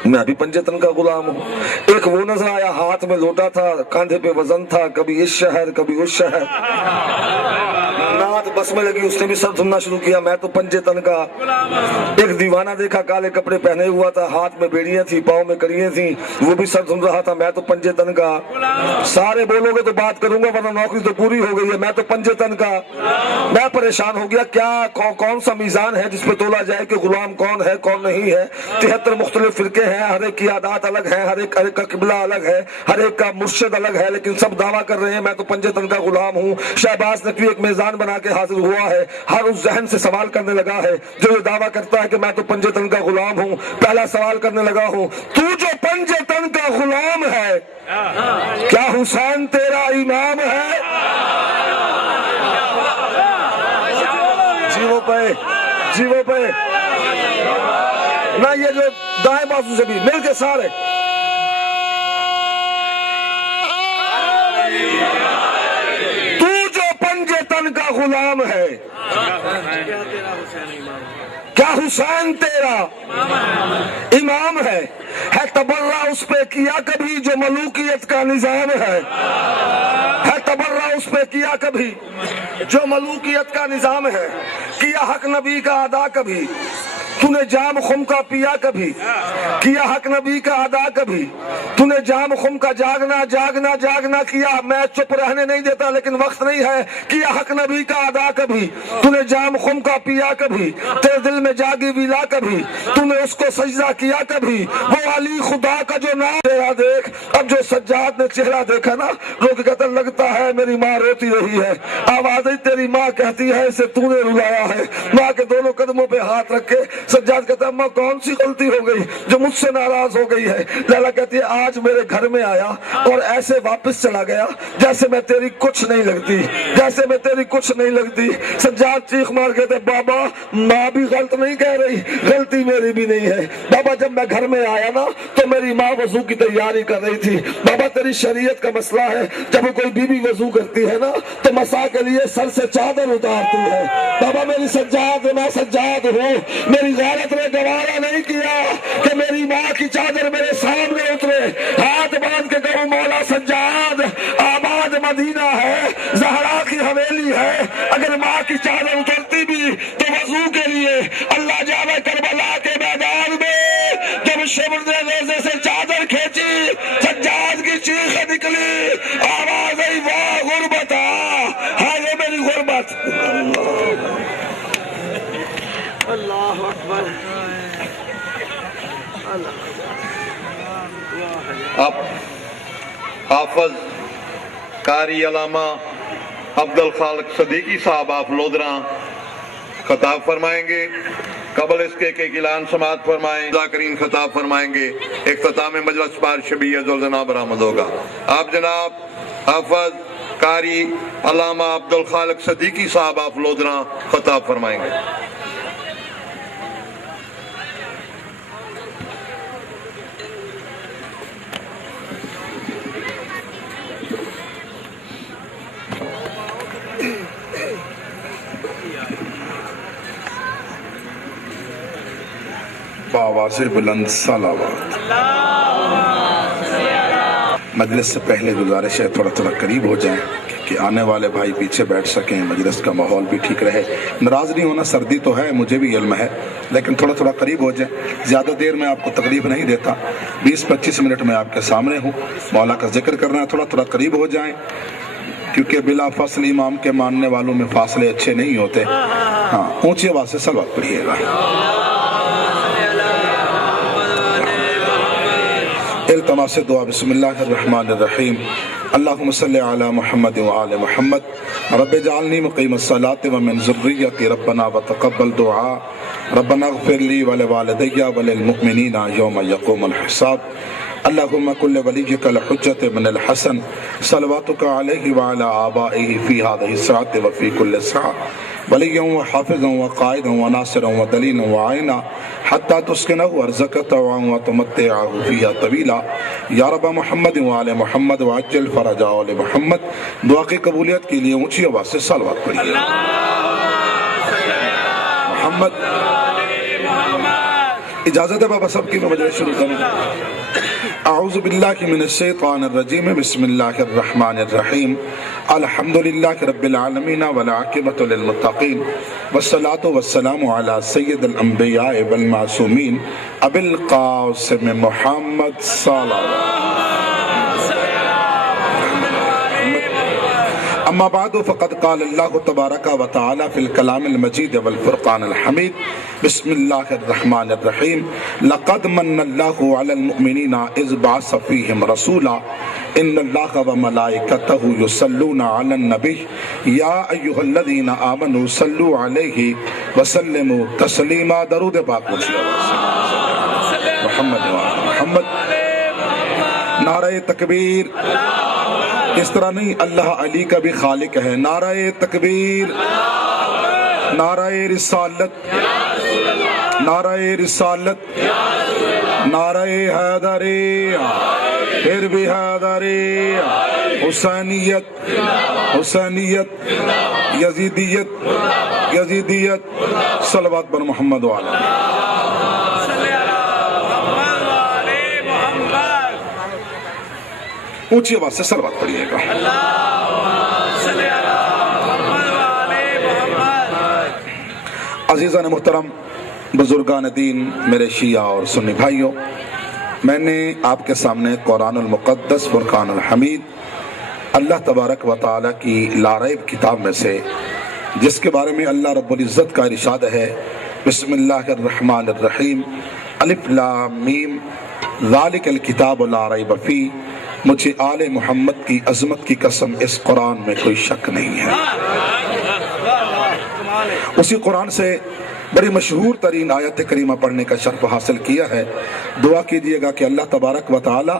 मैं भी पंजे तन का गुलाम हूँ। एक वो नजर आया हाथ में लोटा था, कांधे पे वजन था, कभी इस शहर कभी उस शहर, नात बस में लगी, उसने भी सर धुनना शुरू किया, मैं तो पंजे तन का। एक दीवाना देखा, काले कपड़े पहने हुआ था, हाथ में बेड़ियां थी, पाँव में कड़ियां थी, वो भी सर धुन रहा था, मैं तो पंजे तन का। सारे बोलोगे तो बात करूंगा वरना नौकरी तो पूरी हो गई है, मैं तो पंजे तन का। मैं परेशान हो गया, क्या कौन सा मीजान है जिसपे तोला जाए कि गुलाम कौन है कौन नहीं है। 73 मुख्तलिफ फिरके हैं, हर एक की आदात अलग है, हर एक का किबला अलग है, हर एक का मुर्शिद अलग है, लेकिन सब दावा कर रहे हैं मैं तो पंजे तन का गुलाम हूँ। शहबाज नकवी एक मेज़ान बना के हाजिर हुआ है, हर उस जहन से सवाल करने लगा है जो ये दावा करता है कि मैं तो पंजे तन का गुलाम हूँ। पहला सवाल करने लगा हूँ, तू जो पंजे तन का गुलाम है, क्या हुसैन तेरा इमाम है? जीवो पे ना, ये जो दाएं बाजू से भी मिल के सारे, तू जो पंजे तन का गुलाम है, क्या हुसैन तेरा इमाम है तबर्रा उस पे किया कभी जो मलूकियत का निजाम है तबर्रा उस पे किया कभी जो मलूकियत का निजाम है, किया हक नबी का अदा कभी, तूने जाम खुम का पिया कभी, किया हक नबी का अदा कभी, तूने जाम खुम का जागना जागना जागना किया, मैं चुप रहने नहीं देता लेकिन वक्त नहीं है, किया हक नबी का अदा कभी, तूने जाम खुम का पिया कभी, तेरे दिल में जागी विला कभी, तूने उसको सजदा किया कभी, वो अली खुदा का जो नाम तेरा देख। अब जो सज्जाद ने चेहरा देखा ना, रो के कहता लगता है मेरी माँ रोती रही है, आवाज तेरी माँ कहती है इसे तूने रुलाया है। माँ के दोनों कदमों पे हाथ रख के सज्जाद कहता है अम्मा कौन सी गलती हो गई जो मुझसे नाराज हो गई है। लैला कहती है आज मेरे घर में आया और ऐसे वापस चला गया जैसे मैं तेरी कुछ नहीं लगती, जैसे मैं तेरी कुछ नहीं लगती। सज्जाद चीख मार कहते बाबा माँ भी गलत नहीं कह रही, गलती मेरी भी नहीं है। बाबा जब मैं घर में आया ना तो मेरी माँ वजू की तैयारी कर रही थी। बाबा तेरी शरीयत का मसला है, जब कोई बीबी वजू करती है ना तो मसा के लिए सर से चादर उतारती है। बाबा मेरी सज्जाद मैं सज्जाद हूँ, मेरी गैरत ने गवारा नहीं किया कि मेरी माँ की चादर मेरे सामने उतरे। हाथ बांध के कहूँ मौला सज्जाद आबाद मदीना है, ज़हरा की हवेली है, अगर माँ की चादर उतरती भी तो वजू के लिए। अल्लाह जाने करबला के मैदान में जब शिमर ने रोजे से चादर खींची, सज्जाद की चीख निकली, आवाज आई वाह गुर्बत, हाँ ये मेरी गुर्बत। अल्लाह अकबर। अब हाफिज कारी अलामा अब्दुल खालिक सदीकी साहब आप लोधरा खताब फरमाएंगे। कबल इसके एक ऐलान समात फरमाएं, ज़ाकिरीन खताब फरमाएंगे। इख्तिताम मजलिस पर शबीह ज़ुलजना बरामद होगा। आप जनाब हाफिज कारी अलामा अब्दुल खालिक सदीकी साहब आप लोधरा खताब फरमाएंगे। بآواز بلند صلوات۔ مجلس سے پہلے گزارش ہے تھوڑا قریب ہو جائیں کہ آنے والے بھائی پیچھے بیٹھ سکیں، مجلس کا ماحول بھی ٹھیک رہے۔ ناراض نہیں ہونا، سردی تو ہے، مجھے بھی علم ہے، لیکن تھوڑا قریب ہو جائیں۔ زیادہ دیر میں آپ کو تکلیف نہیں دیتا، 20-25 منٹ میں آپ کے سامنے ہوں، مولا کا ذکر کرنا ہے، تھوڑا قریب ہو جائیں، کیونکہ بلا فاصل امام کے ماننے والوں میں فاصلے اچھے نہیں ہوتے۔ ہاں، اونچی آواز سے صلوات پڑھیے گا۔ التماس دعا۔ بسم اللہ الرحمن الرحیم۔ اللہم صلی علی محمد وآل محمد رب اجعلنی مقیم الصلاة ومن ذریتی ربنا وتقبل دعا ربنا اغفر لی ولوالدی وللمؤمنین یوم یقوم الحساب۔ اللہم کل ولیک الحجت من الحسن صلواتک علیہ وعلی آبائہ فی هذه الساعة وفی کل ساعة ولیاً وحافظاً وقائداً وناصراً ودلیلاً وعینا حتی تسکنہ ارزق طوعاً وتمتعہ فیہا طویلا۔ یا رب محمد وآل محمد وعجل فرج آل محمد۔ دعا کی قبولیت کے لیے اونچی آواز سے صلوات پڑھیے۔ محمد اجازت ہے بابا سب کی، میں مجلس شروع کروں۔ اعوذ باللہ من الشیطان الرجیم، بسم اللہ الرحمن الرحیم۔ الحمدللہ رب العالمین والعاقبۃ للمتقین والصلاة والسلام علی سید الانبیاء والمعصومین ابی القاسم محمد صلی اللہ علیہ وسلم۔ اما بعد فقد قال اللہ تبارک و تعالی فی الکلام المجید والفرقان الحمید۔ بسم اللہ الرحمن الرحیم۔ لقد من اللہ علی المؤمنین اذ بعث فیہم رسولا ان اللہ وملائکتہ یصلون علی النبی یا ایہا الذین آمنوا صلوا علیہ وسلموا تسلیما۔ درود پاک محمد محمد۔ نعرہ تکبیر۔ اس طرح نہیں، اللہ علی کا بھی خالق ہے۔ نعرہ تکبیر، نعرہ رسالت، نعرہ رسالت، نعرہ حیدری، پھر بھی حیدری، حسینیت، حسینیت، یزیدیت، یزیدیت۔ صلوات بر محمد وعلی۔ اونچی آواز سے صلوات پڑھیے گا۔ عزیزان محترم، بزرگان دین، میرے شیعہ اور سنی بھائیوں، میں نے آپ کے سامنے قرآن المقدس فرقان الحمید، اللہ تبارک و تعالیٰ کی لاریب کتاب میں سے، جس کے بارے میں اللہ رب العزت کا ارشاد ہے، بسم اللہ الرحمن الرحیم، الف لام میم، ذالک الکتاب لا ریب فیہ۔ مجھے آل محمد کی عظمت کی قسم، اس قرآن میں کوئی شک نہیں ہے۔ اسی قرآن سے بڑی مشہور ترین آیت کریمہ پڑھنے کا شرف حاصل کیا ہے۔ دعا کیجئے گا کہ اللہ تبارک و تعالی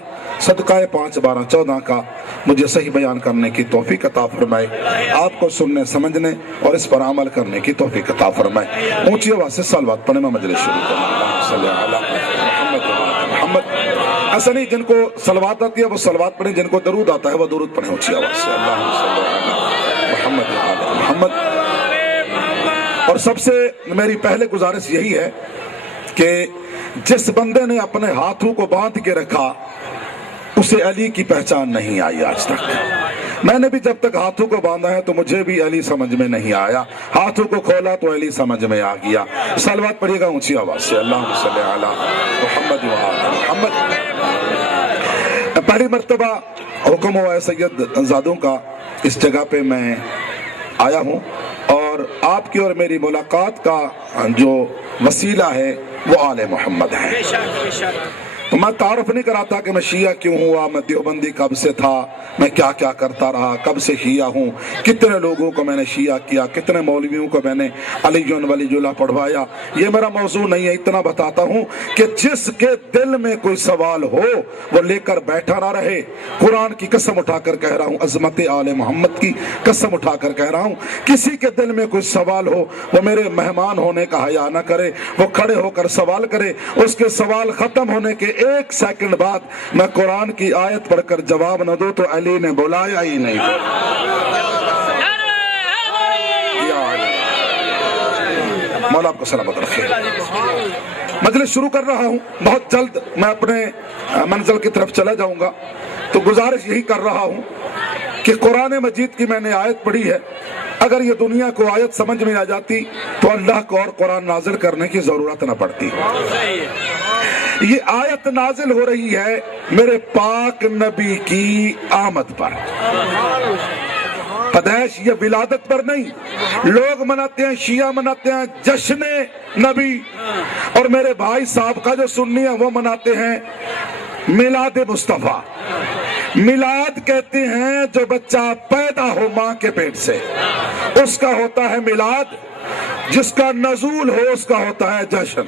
صدقہ 5-12-14 کا مجھے صحیح بیان کرنے کی توفیق عطا فرمائے، آپ کو سننے سمجھنے اور اس پر عمل کرنے کی توفیق عطا فرمائے۔ اونچی آواز سے صلوات پڑھنے میں مجلس شروع کرنا۔ اللہم صلی علی محمد محمد۔ ایسا نہیں جن کو صلوات آتی ہے وہ صلوات پڑھیں، جن کو درود آتا ہے وہ درود پڑھیں اونچی آواز سے۔ اللہم صلی علی محمد محمد۔ اور سب سے میری پہلے گزارش یہی ہے کہ جس بندے نے اپنے ہاتھوں کو باندھ کے رکھا اسے علی کی پہچان نہیں آئی آج تک۔ میں نے بھی جب تک ہاتھوں کو باندھا ہے تو مجھے بھی علی سمجھ میں نہیں آیا، ہاتھوں کو کھولا تو علی سمجھ میں آ گیا۔ صلوات پڑھیے گا اونچی آواز سے۔ اللہم صلی علی محمد وآل محمد۔ پہلی مرتبہ حکم ہوا ہے سید زادوں کا، اس جگہ پہ میں آیا ہوں، اور آپ کی اور میری ملاقات کا جو وسیلہ ہے وہ آل محمد ہے۔ تو میں تعارف نہیں کراتا کہ میں شیعہ کیوں ہوا، میں دیوبندی کب سے تھا، میں کیا کیا کرتا رہا، کب سے شیعہ ہوں، کتنے لوگوں کو میں نے شیعہ کیا، کتنے مولویوں کو میں نے علی ولی اللہ پڑھوایا، یہ میرا موضوع نہیں ہے۔ اتنا بتاتا ہوں کہ جس کے دل میں کوئی سوال ہو وہ لے کر بیٹھا نہ رہے۔ قرآن کی قسم اٹھا کر کہہ رہا ہوں، عظمت آل محمد کی قسم اٹھا کر کہہ رہا ہوں، کسی کے دل میں کوئی سوال ہو وہ میرے مہمان ہونے کا حیا نہ کرے، وہ کھڑے ہو کر سوال کرے۔ اس کے سوال ختم ہونے کے 1 سیکنڈ بعد میں قرآن کی آیت پڑھ کر جواب نہ دوں تو علی نے بلایا ہی نہیں۔ مولا آپ کو سلامت رکھے۔ मजलिस शुरू कर रहा हूँ, बहुत जल्द मैं अपने मंजिल की तरफ चला जाऊंगा। तो गुजारिश यही कर रहा हूँ कि कुरान मजीद की मैंने आयत पढ़ी है, अगर ये दुनिया को आयत समझ में आ जाती तो अल्लाह को और कुरान नाजिल करने की जरूरत न पड़ती। ये आयत नाजिल हो रही है मेरे पाक नबी की आमद पर, पैदाइश ये विलादत पर नहीं। लोग मनाते हैं, शिया मनाते हैं जश्न नबी, और मेरे भाई साहब का जो सुन्नी है वो मनाते हैं मिलाद मुस्तफा। मिलाद कहते हैं जो बच्चा पैदा हो माँ के पेट से, उसका होता है मिलाद। जिसका नजूल हो उसका होता है जश्न।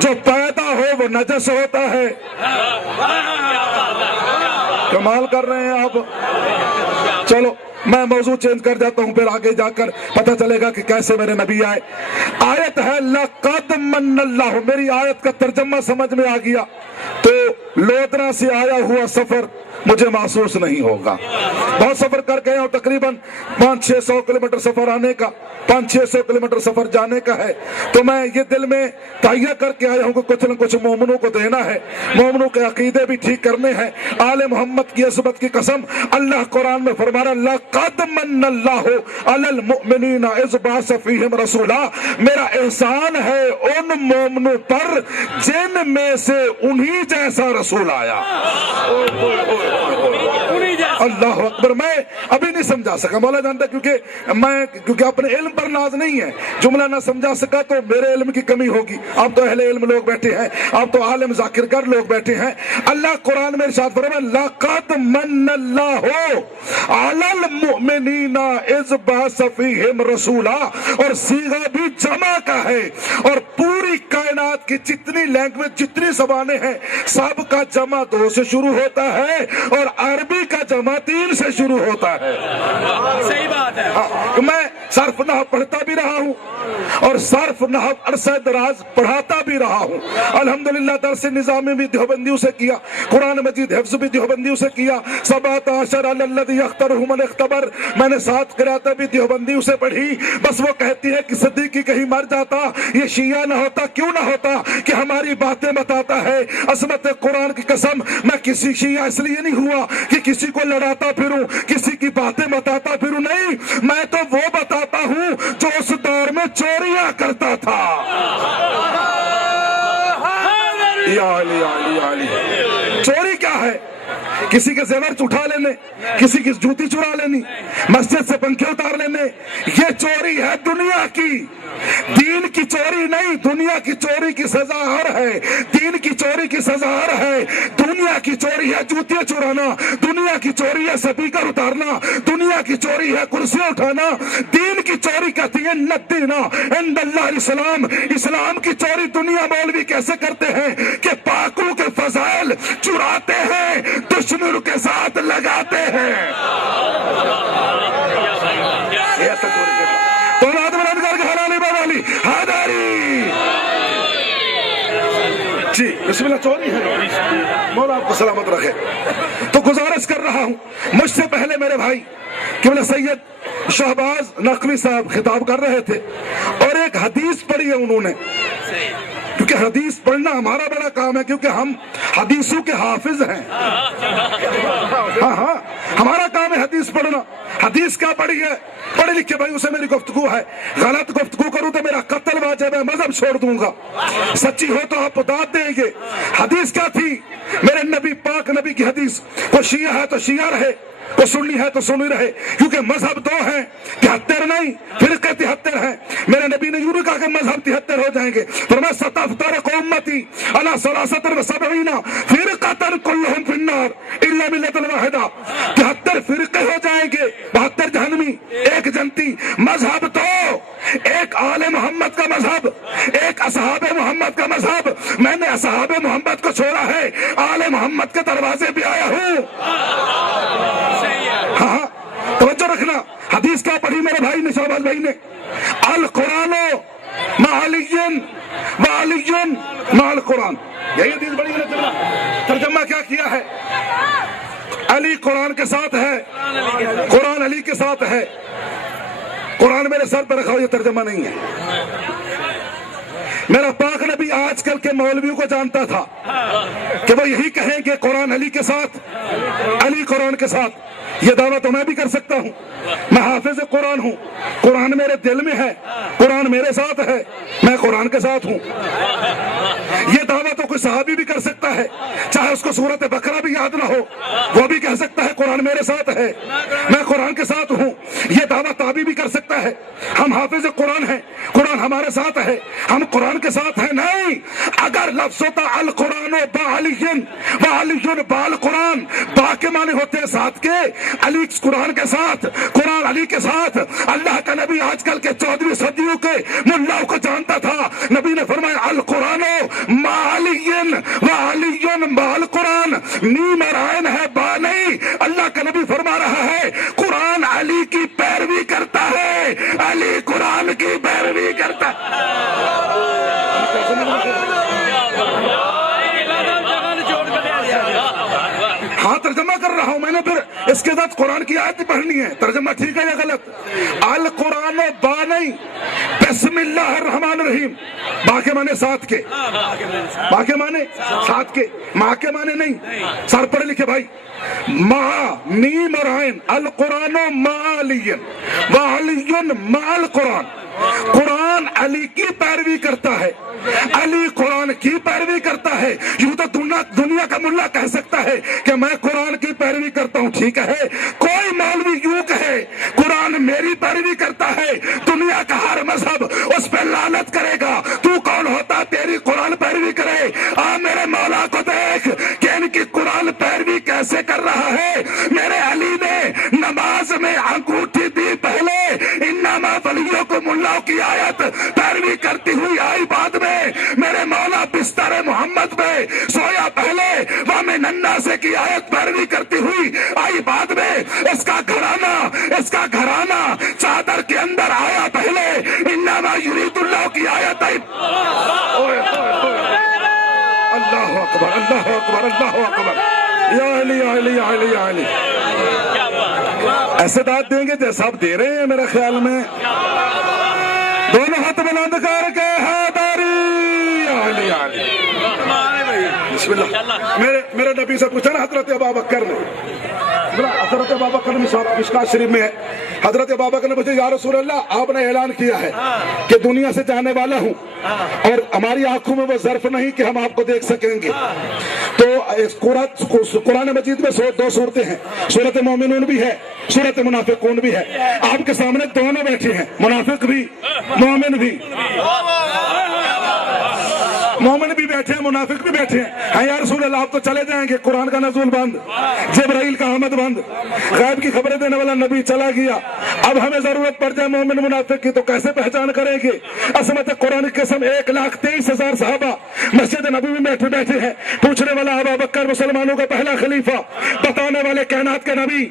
जो पैदा हो वो नजस होता है। कमाल कर रहे हैं आप। चलो मैं मौजू चेंज कर जाता हूं, फिर आगे जाकर पता चलेगा कि कैसे मेरे नबी आए। आयत है लक़द मन्नल्लाहु, मेरी आयत का तर्जमा समझ में आ गया तो लोधरा से आया हुआ सफर मुझे महसूस नहीं होगा। बहुत सफर करके आया हूं, तकरीबन 500-600 किलोमीटर सफर आने का, 500-600 किलोमीटर सफर जाने का है। तो मैं ये दिल में तैयार करके आया हूं कि कुछ न कुछ मोमिनों को देना है, मोमिनों के अकीदे भी ठीक करने हैं। आले मोहम्मद की अज़मत की कसम, अल्लाह कुरान में फरमा रहा लक़द मन्नल्लाहु अलल मुमिनीना इज़ बअस फ़ीहिम रसूला, मेरा एहसान है उन मोमिनों पर जिन में से उन्हीं जैसा रसूल आया। अल्लाह अकबर। मैं अभी नहीं समझा सका, मौला जानता, क्योंकि अपने इल्म पर नाज नहीं है। जुमला ना समझा सका तो मेरे इल्म की कमी होगी। आप तो अहले इल्म लोग बैठे हैं, आप तो आलिम ज़ाकिरगर लोग बैठे हैं। अल्लाह कुरान में इरशाद फरमाया लक़द मन्नल्लाहु अलल मुमिनीना इज़ बअस फ़ीहिम रसूला, और सीगा भी जमा का है। और पूरी कायनात की जितनी लैंग्वेज, जितनी ज़बानें हैं, सब का जमा 2 से शुरू होता है और अरबी का जमा 3 से शुरू होता है। सही बात है। हाँ, मैं सर्फ नहव पढ़ता भी रहा हूँ और सर्फ नहव अरसा दराज पढ़ाता भी रहा हूँ। अल्हम्दुलिल्लाह दर्स निज़ामी भी देवबंदियों से किया, कुरान मजीद हिफ्ज़ भी देवबंदियों से किया। 17 अलल्लज़ी यख्तरुहु मन इख्तबर, मैंने 7 क़िराअत भी देवबंदियों से पढ़ी। बस वो कहती है कि सिद्दीकी कहीं मर जाता, ये शिया ना होता, क्यों ना होता कि हमारी बातें बताता है। अज़मत कुरान की कसम, मैं किसी शिया इसलिए नहीं हुआ कि किसी को लड़ाता फिरूं, किसी की बातें बताता फिरूं, नहीं, मैं तो वो बताता हूं जो उस दौर में चोरियां करता था। या अली, अली, अली। चोरी क्या है? किसी के जेवर उठा लेने, किसी की जूती चुरा लेनी, मस्जिद से पंखे उतार लेने, ये चोरी है दुनिया की। दीन की चोरी नहीं, दुनिया की चोरी की सजा और है। दीन की चोरी की सजा और है। दुनिया की चोरी है जूतियां चुराना, दुनिया की चोरी है स्पीकर उतारना, दुनिया की चोरी है कुर्सियां उठाना। दीन की चोरी कहती है नद्दीना इंदल्लाह इस्लाम। इस्लाम की चोरी दुनिया मौलवी कैसे करते हैं कि पाकों के फजाइल चुराते हैं, दुश्मनों के साथ लगाते हैं। जी बिस्मिल्लाह, चोरी है, मौला आपको सलामत रखे। तो गुजारिश कर रहा हूं, मुझसे पहले मेरे भाई कि सैयद शहबाज नकवी साहब खिताब कर रहे थे और एक हदीस पढ़ी है उन्होंने, क्योंकि हदीस पढ़ना हमारा बड़ा काम है, क्योंकि हम हदीसों के हाफिज हैं। हाँ हाँ, हमारा काम है हदीस पढ़ना। हदीस क्या पढ़ी है? पढ़े लिखे भाइयों से मेरी गुफ्तगू है, गलत गुफ्तगू करूं तो मेरा कत्ल वाजिब है, मजहब छोड़ दूंगा। सच्ची हो तो आप दाद देंगे। हदीस क्या थी? मेरे नबी पाक नबी की हदीस, कोई शिया है तो शिया रहे, कोई सुन्नी है तो सुन्नी रहे, क्योंकि मजहब 2 हैं, 73 नहीं, फिरके 73 हैं। मेरे नबी ने यूं नहीं कहा कि मजहब 73 हो जाएंगे, पर मैं सतफ्तरिकु उम्मती अला सलासतिन व सबईना फिरक़तन कुल्लुहुम फिन्नार इल्ला मिल्लतन वाहिदा। 73 फिरके हो जाएंगे, 72 जहन्नमी, 1 जन्नती। मजहब 2, एक आले मोहम्मद का मजहब, एक असहाबे मोहम्मद का मजहब। मैंने असहाबे मोहम्मद को छोड़ा है, आले मोहम्मद के दरवाजे पे आया हूँ। हाँ, तवज्जो रखना। हदीस क्या पढ़ी मेरे भाई ने, शहबाज भाई ने? अल कुरानो मालियन वालियन माल कुरान, यही हदीस बड़ी है। तर्जमा क्या किया है? अली कुरान के साथ है, कुरान अली के साथ है। कुरान मेरे सर पर रखा हो, ये तर्जमा नहीं है। میرا پاک نبی آج کل کے مولویوں کو جانتا تھا کہ وہ یہی کہیں کہ قرآن علی کے ساتھ، علی قرآن کے ساتھ۔ یہ دعویٰ تو میں بھی کر سکتا ہوں، میں حافظ قرآن ہوں، قرآن میرے دل میں ہے، قرآن میرے ساتھ ہے، میں قرآن کے ساتھ ہوں۔ یہ دعویٰ تو کوئی صحابی بھی کر سکتا ہے، چاہے اس کو سورت بقرہ بھی یاد نہ ہو، وہ بھی کہہ سکتا ہے قرآن میرے ساتھ ہے، میں قرآن کے ساتھ ہوں۔ یہ دعویٰ تابعی بھی کر سکتا ہے، ہم حافظ قرآن ہیں، قرآن ہمارے ساتھ ہے، ہم قرآن کے ساتھ ہیں۔ نہیں، اگر لفظ ہوتا القرآن با علی و علی با القرآن، با کے معنی ہوتے ہیں ساتھ کے، علی قرآن کے ساتھ، قرآن علی کے ساتھ۔ اللہ کا نبی آج کل کے 14ویں صدیوں کے ملاؤں کو جانتا تھا، نبی نے فرمایا القرآن ما علی و علی با القرآن، میم اور عین ہے، با نہیں۔ اللہ کا نبی فرما رہا ہے قرآن علی کی پیروی کرتا ہے، علی قرآن کی پیروی کرتا ہے۔ ہاں ترجمہ کر رہا ہوں میں نے، پھر اس کے ساتھ قرآن کی آیت پڑھنی ہے، ترجمہ ٹھیک ہے یا غلط؟ القرآن با نہیں، بسم اللہ الرحمن الرحیم، با کے معنی ساتھ کے، با کے معنی ساتھ کے، ماں کے معنی نہیں۔ سر پڑھے لکھے بھائی، ما میم اور عین، القرآن ما علی و علی مع القرآن، قرآن علی کی پیروی کرتا ہے، علی قرآن کی پیروی کرتا ہے۔ یوں تو دنیا کا ملا کہہ سکتا ہے کہ میں قرآن کی پیروی کرتا ہوں، ٹھیک ہے، کوئی مولوی یوں کہے قرآن میری پیروی کرتا ہے، دنیا کا ہر مذہب اس پہ لعنت کرے گا۔ تو کون ہوتا تیری قرآن پیروی کرے؟ میرے مولا کو دیکھ کہ ان کی قرآن پیروی کیسے کر رہا ہے۔ میرے علی نے نماز میں انگوٹھی دی پہلے، انما ولیکم اللہ کی آیت پیروی کرتی ہوئی آئی بعد میں۔ میرے مولا بستر محمد پہ سویا پہلے، وَمِنَ النَّاسِ کی آیت پیروی کرتی ہوئی آئی بعد میں۔ اس کا گھرانہ چادر کے اندر آیا پہلے، انما یرید اللہ کی آیت آئی۔ اللہ اکبر، اللہ اکبر، اللہ اکبر، یا علی یا علی یا علی یا علی۔ ایسے داد دیں گے جیسا آپ دے رہے ہیں میرے خیال میں۔ دونوں ہاتھ بلند کر کے حیدری یا علی یا علی۔ بسم اللہ۔ میرے نبی سے پوچھا نا حضرت ابوبکر نے، حضرت ابوبکر نے مشکات شریف میں ہے، حضرت ابوبکر نے پوچھا یا رسول اللہ آپ نے اعلان کیا ہے کہ دنیا سے جانے والا ہوں اور ہماری آنکھوں میں وہ ظرف نہیں کہ ہم آپ کو دیکھ سکیں گے۔ تو قرآن مجید میں 2 صورتیں ہیں، سورۃ مومنون بھی ہے، سورۃ منافقون بھی ہے۔ آپ کے سامنے دونوں بیٹھے ہیں، منافق بھی مومن بھی، مومن بھی بیٹھے ہیں منافق بھی بیٹھے ہیں۔ یا رسول اللہ آپ تو چلے جائیں گے، قرآن کا نزول بند، جبرائیل کا آمد بند، غیب کی خبریں دینے والا نبی چلا گیا، اب ہمیں ضرورت پڑ جائے مومن منافق کی تو کیسے پہچان کریں گے؟ عظمت قرآن کی قسم 1,23,000 صحابہ مسجد نبوی میں بیٹھے ہیں، پوچھنے والا ابوبکر مسلمانوں کا پہلا خلیفہ، بتانے والے کائنات کے نبی،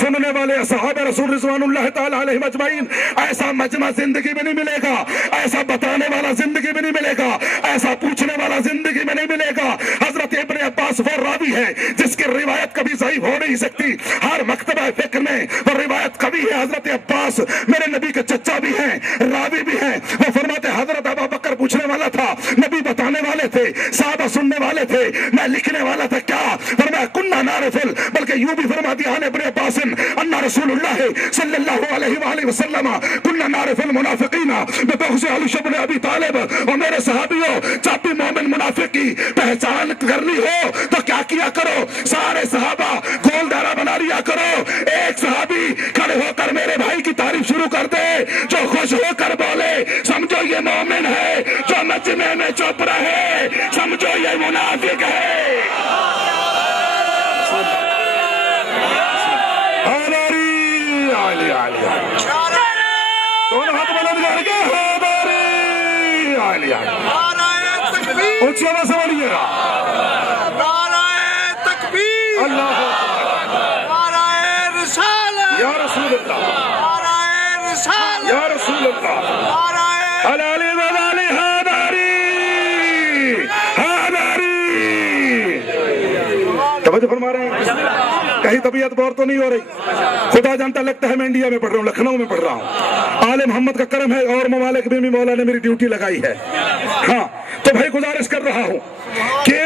سننے والے صحابہ رسول رضوان اللہ تعالی علیہم اجمعین۔ ایسا مجمع زندگی میں نہیں ملے گا، ایسا بتانے والا زندگی میں نہیں ملے گا، ایسا پوچھنے والا زندگی میں نہیں ملے گا۔ حضرت ابن عباس وہ راوی ہے جس کی روایت کبھی ضعیف ہو نہیں سکتی، ہر مکتبہ فکر میں وہ روایت کبھی ہے۔ حضرت عباس میرے نبی کے چچا بھی ہیں، راوی بھی ہیں، وہ فرماتے حضرت ابوبکر پوچھنے والا تھا، نبی بتانے والے تھے، صحابہ سننے والے تھے، میں لکھنے والا تھا۔ کیا فرمایا؟ کننا نعرفل، بلکہ یوں بھی فرما دیا ابن عباس ان رسول اللہ صلی اللہ علیہ وآلہ وسلم کننا نعرف المنافقین ببغض علی بن ابی طالب۔ اور میرے صحابیوں جب بھی مومن منافق کی پہچان کرنی ہو تو کیا کیا کرو؟ سارے صحابہ گول دائرہ بنا لیا کرو، ایک صحابی کھڑے ہو کر میرے بھائی کی تعریف شروع کر دے، جو خوش ہو کر بولے سمجھو یہ مومن ہے، جو مجمع میں چپ رہے سمجھو یہ منافق ہے۔ دونوں ہاتھ بلند کر کے اونچی آواز سے بولیے گا، نعرہ تکبیر، اللہ نعرہ رسالت، یا رسول اللہ، نعرہ رسالت، یا رسول اللہ، نعرہ علی وعلی حیدری حیدری۔ توجہ فرما رہے ہیں؟ کہیں طبیعت بور تو نہیں ہو رہی؟ خدا جانتا لگتا ہے میں انڈیا میں پڑھ رہا ہوں، لکھنؤ میں پڑھ رہا ہوں۔ آل محمد کا کرم ہے اور ممالک میں بھی مولا نے میری ڈیوٹی لگائی ہے۔ ہاں تو بھائی گزارش کر رہا ہوں کہ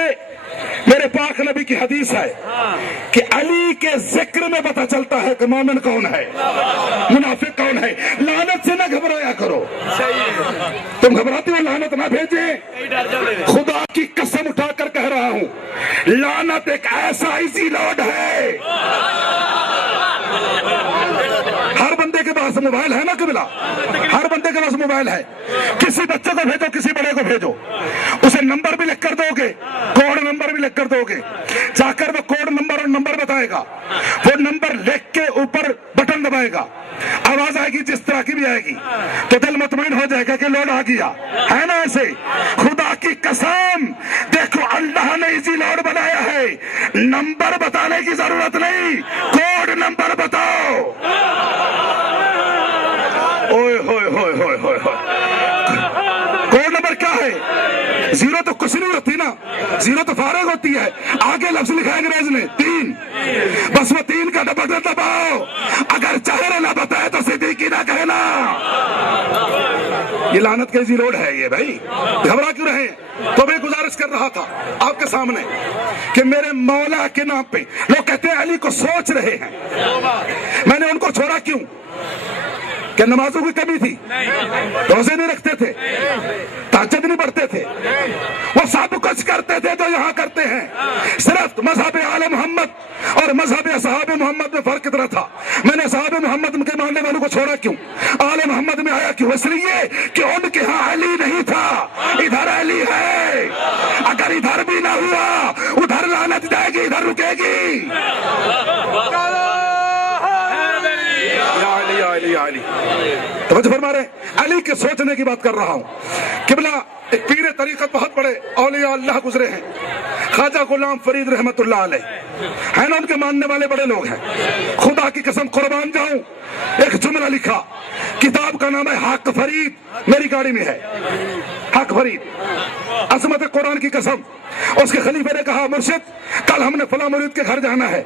میرے پاک نبی کی حدیث ہے کہ علی کے ذکر میں پتہ چلتا ہے کہ مومن کون ہے، منافق کون ہے۔ لعنت سے نہ گھبرایا کرو، تم گھبراتے ہو لعنت نہ بھیجیں۔ خدا کی قسم اٹھا کر کہہ رہا ہوں، لعنت ایک ایسا ایزی لوڈ ہے۔ ہر بندے کے پاس موبائل ہے نا قبلہ، ہر بندے کے پاس موبائل ہے۔ کسی بچے کو بھیجو، کسی بڑے کو بھیجو، اسے نمبر بھی لکھ کر دو گے، کوڈ نمبر بھی لکھ کر دو گے، جا کر وہ کوڈ نمبر اور نمبر بتائے گا، وہ نمبر لکھ کے اوپر بٹن دبائے گا، آواز آئے گی جس طرح کی بھی آئے گی تو دل مطمئن ہو جائے گا کہ لوڈ آ گیا ہے نا۔ ایسے خدا کی قسم دیکھو اللہ نے اسی لوڈ بنایا ہے، نمبر بتانے کی ضرورت نہیں، کوڈ نمبر بتاؤ۔ اوئے ہوئے ہوئے ہوئے ہوئے کوڈ نمبر کیا ہے؟ زیرو تو کچھ نہیں ہوتی نا، زیرو تو فارغ ہوتی ہے، آگے لفظ لکھا ہے انگریز نے 3، بس وہ 3 کا بٹن دباؤ، اگر چہرے نہ بتائے تو صدیقی نہ کہنا۔ یہ لعنت کیسی روڈ ہے یہ بھائی، گھبرا کیوں رہے ہیں؟ تو میں گزارش کر رہا تھا آپ کے سامنے کہ میرے مولا کے نام پہ لوگ کہتے ہیں علی کو سوچ رہے ہیں، میں نے ان کو چھوڑا کیوں؟ کہ نمازوں کی کمی تھی، روزے نہیں رکھتے تھے، تہجد نہیں پڑھتے تھے، وہ سب کچھ کرتے تھے جو یہاں کرتے ہیں، صرف مذہب آل محمد اور مذہب اصحاب محمد میں فرق اتنا تھا۔ میں نے اصحاب محمد کے ماننے والوں کو چھوڑا کیوں، آل محمد میں آیا کیوں؟ اس لیے کہ ان کے ہاں علی نہیں تھا، ادھر علی ہے۔ اگر ادھر بھی نہ ہوا ادھر لعنت جائے گی، ادھر رکے گی۔ علی توجہ فرما رہے ہیں، علی کے سوچنے کی بات کر رہا ہوں۔ قبلہ ایک پیر طریقت بہت بڑے اولیاء اللہ گزرے ہیں، خواجہ غلام فرید رحمت اللہ علیہ ہے نا، ان کے ماننے والے بڑے لوگ ہیں۔ خدا کی قسم قربان جاؤں، ایک جملہ لکھا، کتاب کا نام ہے حق فرید، میری گاڑی میں ہے حق فرید، عظمت قرآن کی قسم۔ اس کے خلیفے نے کہا مرشد کل ہم نے فلاں مرید کے گھر جانا ہے،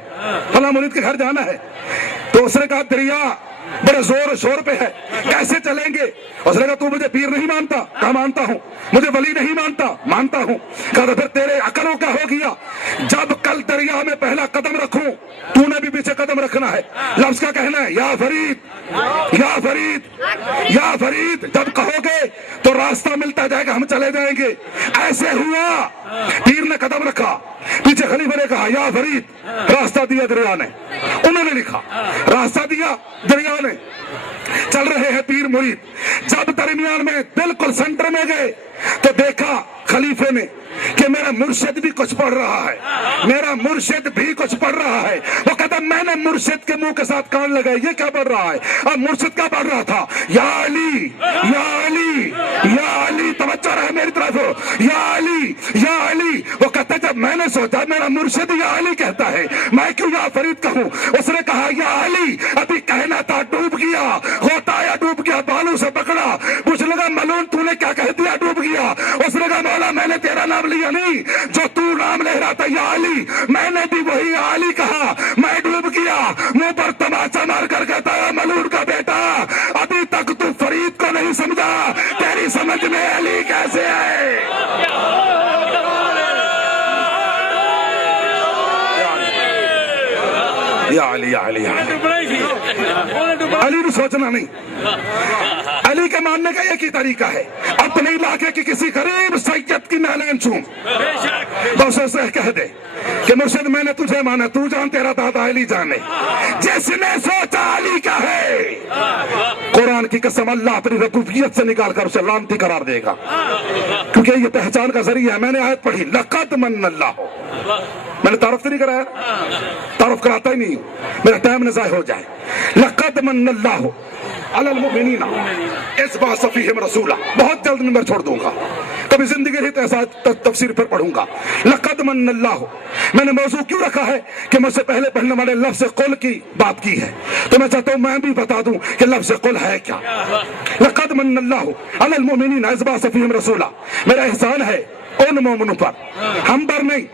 فلاں مرید کے گھر جانا ہے۔ تو اس نے کہا دریا بڑے زور شور پہ ہے، کیسے چلیں گے؟ اس نے کہا تو مجھے پیر نہیں مانتا؟ کہا مانتا ہوں۔ مجھے ولی نہیں مانتا؟ مانتا ہوں۔ کہا تو پھر تیرے عقل کیا ہو گیا؟ جب کل دریا میں پہلا قدم رکھوں تو نے بھی پیچھے قدم رکھنا ہے، لفظ کا کہنا ہے یا فرید یا فرید یا فرید، جب کہو گے تو راستہ ملتا جائے گا، ہم چلے جائیں گے۔ ایسے ہوا، پیر نے قدم رکھا، پیچھے خلیفہ نے کہا یا فرید، راستہ دیا دریا نے، انہوں نے لکھا راستہ دیا دریا نے۔ چل رہے ہیں پیر مرید، جب درمیان میں بالکل سینٹر میں گئے تو دیکھا خلیفے نے کہ میرا مرشد بھی کچھ پڑھ رہا ہے، میرا مرشد بھی کچھ پڑھ رہا ہے۔ وہ کہتا میں نے مرشد کے منہ کے ساتھ کان لگائے، یہ کیا پڑھ رہا ہے؟ اب مرشد کیا پڑھ رہا تھا؟ یا علی یا علی یا علی، توجہ رہے میری طرف، یا علی یا علی۔ وہ کہتا جب میں نے سوچا میرا مرشد یا علی کہتا ہے، میں کیوں یا فرید کہوں؟ اس نے کہا یا علی، ابھی کہنا تھا ڈوب گیا، ہوتا یا ڈوب گیا، بالوں سے پکڑا، پوچھ لگا ملون تو نے کیا کہہ دیا ڈوب گیا؟ اس نے کہا مولا میں نے تیرا نام لیا نہیں، جو تو نام لے رہا تھا یا علی، میں نے بھی وہی علی کہا، میں ڈوب گیا۔ منہ پر تماچا مار کر کہتا ہے ملون کا بیٹا، ابھی تک تو فرید کو نہیں سمجھا، تیری سمجھ میں علی کیسے ہے؟ یا علی یا علی یا علی، علی بھی سوچنا نہیں، علی کے ماننے کا ایک ہی طریقہ ہے، اپنے علاقے کی کسی غریب سید کی نالین چوم، دوسرے سے کہہ دے کہ مرشد میں نے تجھے مانا، تو جان تیرا دادا علی جانے، جس نے سوچا علی کا ہے، قرآن کی قسم اللہ اپنی ربوبیت سے نکال کر اسے لعنتی قرار دے گا، کیونکہ یہ پہچان کا ذریعہ ہے۔ میں نے آیت پڑھی لقد من اللہ، میں نے تعارف تو نہیں کرایا، تعارف کراتا ہی نہیں ہوں، میرا ٹائم نہ ضائع ہو جائے۔ لقد من اللہ علی المؤمنین اذ بعث فیہم رسولا، بہت جلد نمبر چھوڑ دوں گا، کبھی زندگی رہی تو ایسا تفسیر پھر پڑھوں گا۔ لقد من اللہ، میں نے موضوع کیوں رکھا ہے کہ مجھ سے پہلے پڑھنے والے لفظ قل کی بات کی ہے، تو میں چاہتا ہوں میں بھی بتا دوں کہ لفظ قل ہے کیا۔ لقد من اللہ علی المؤمنین اذ بعث فیہم رسولا، میرا احسان ہے ان مومنوں پر، ہم پر نہیں،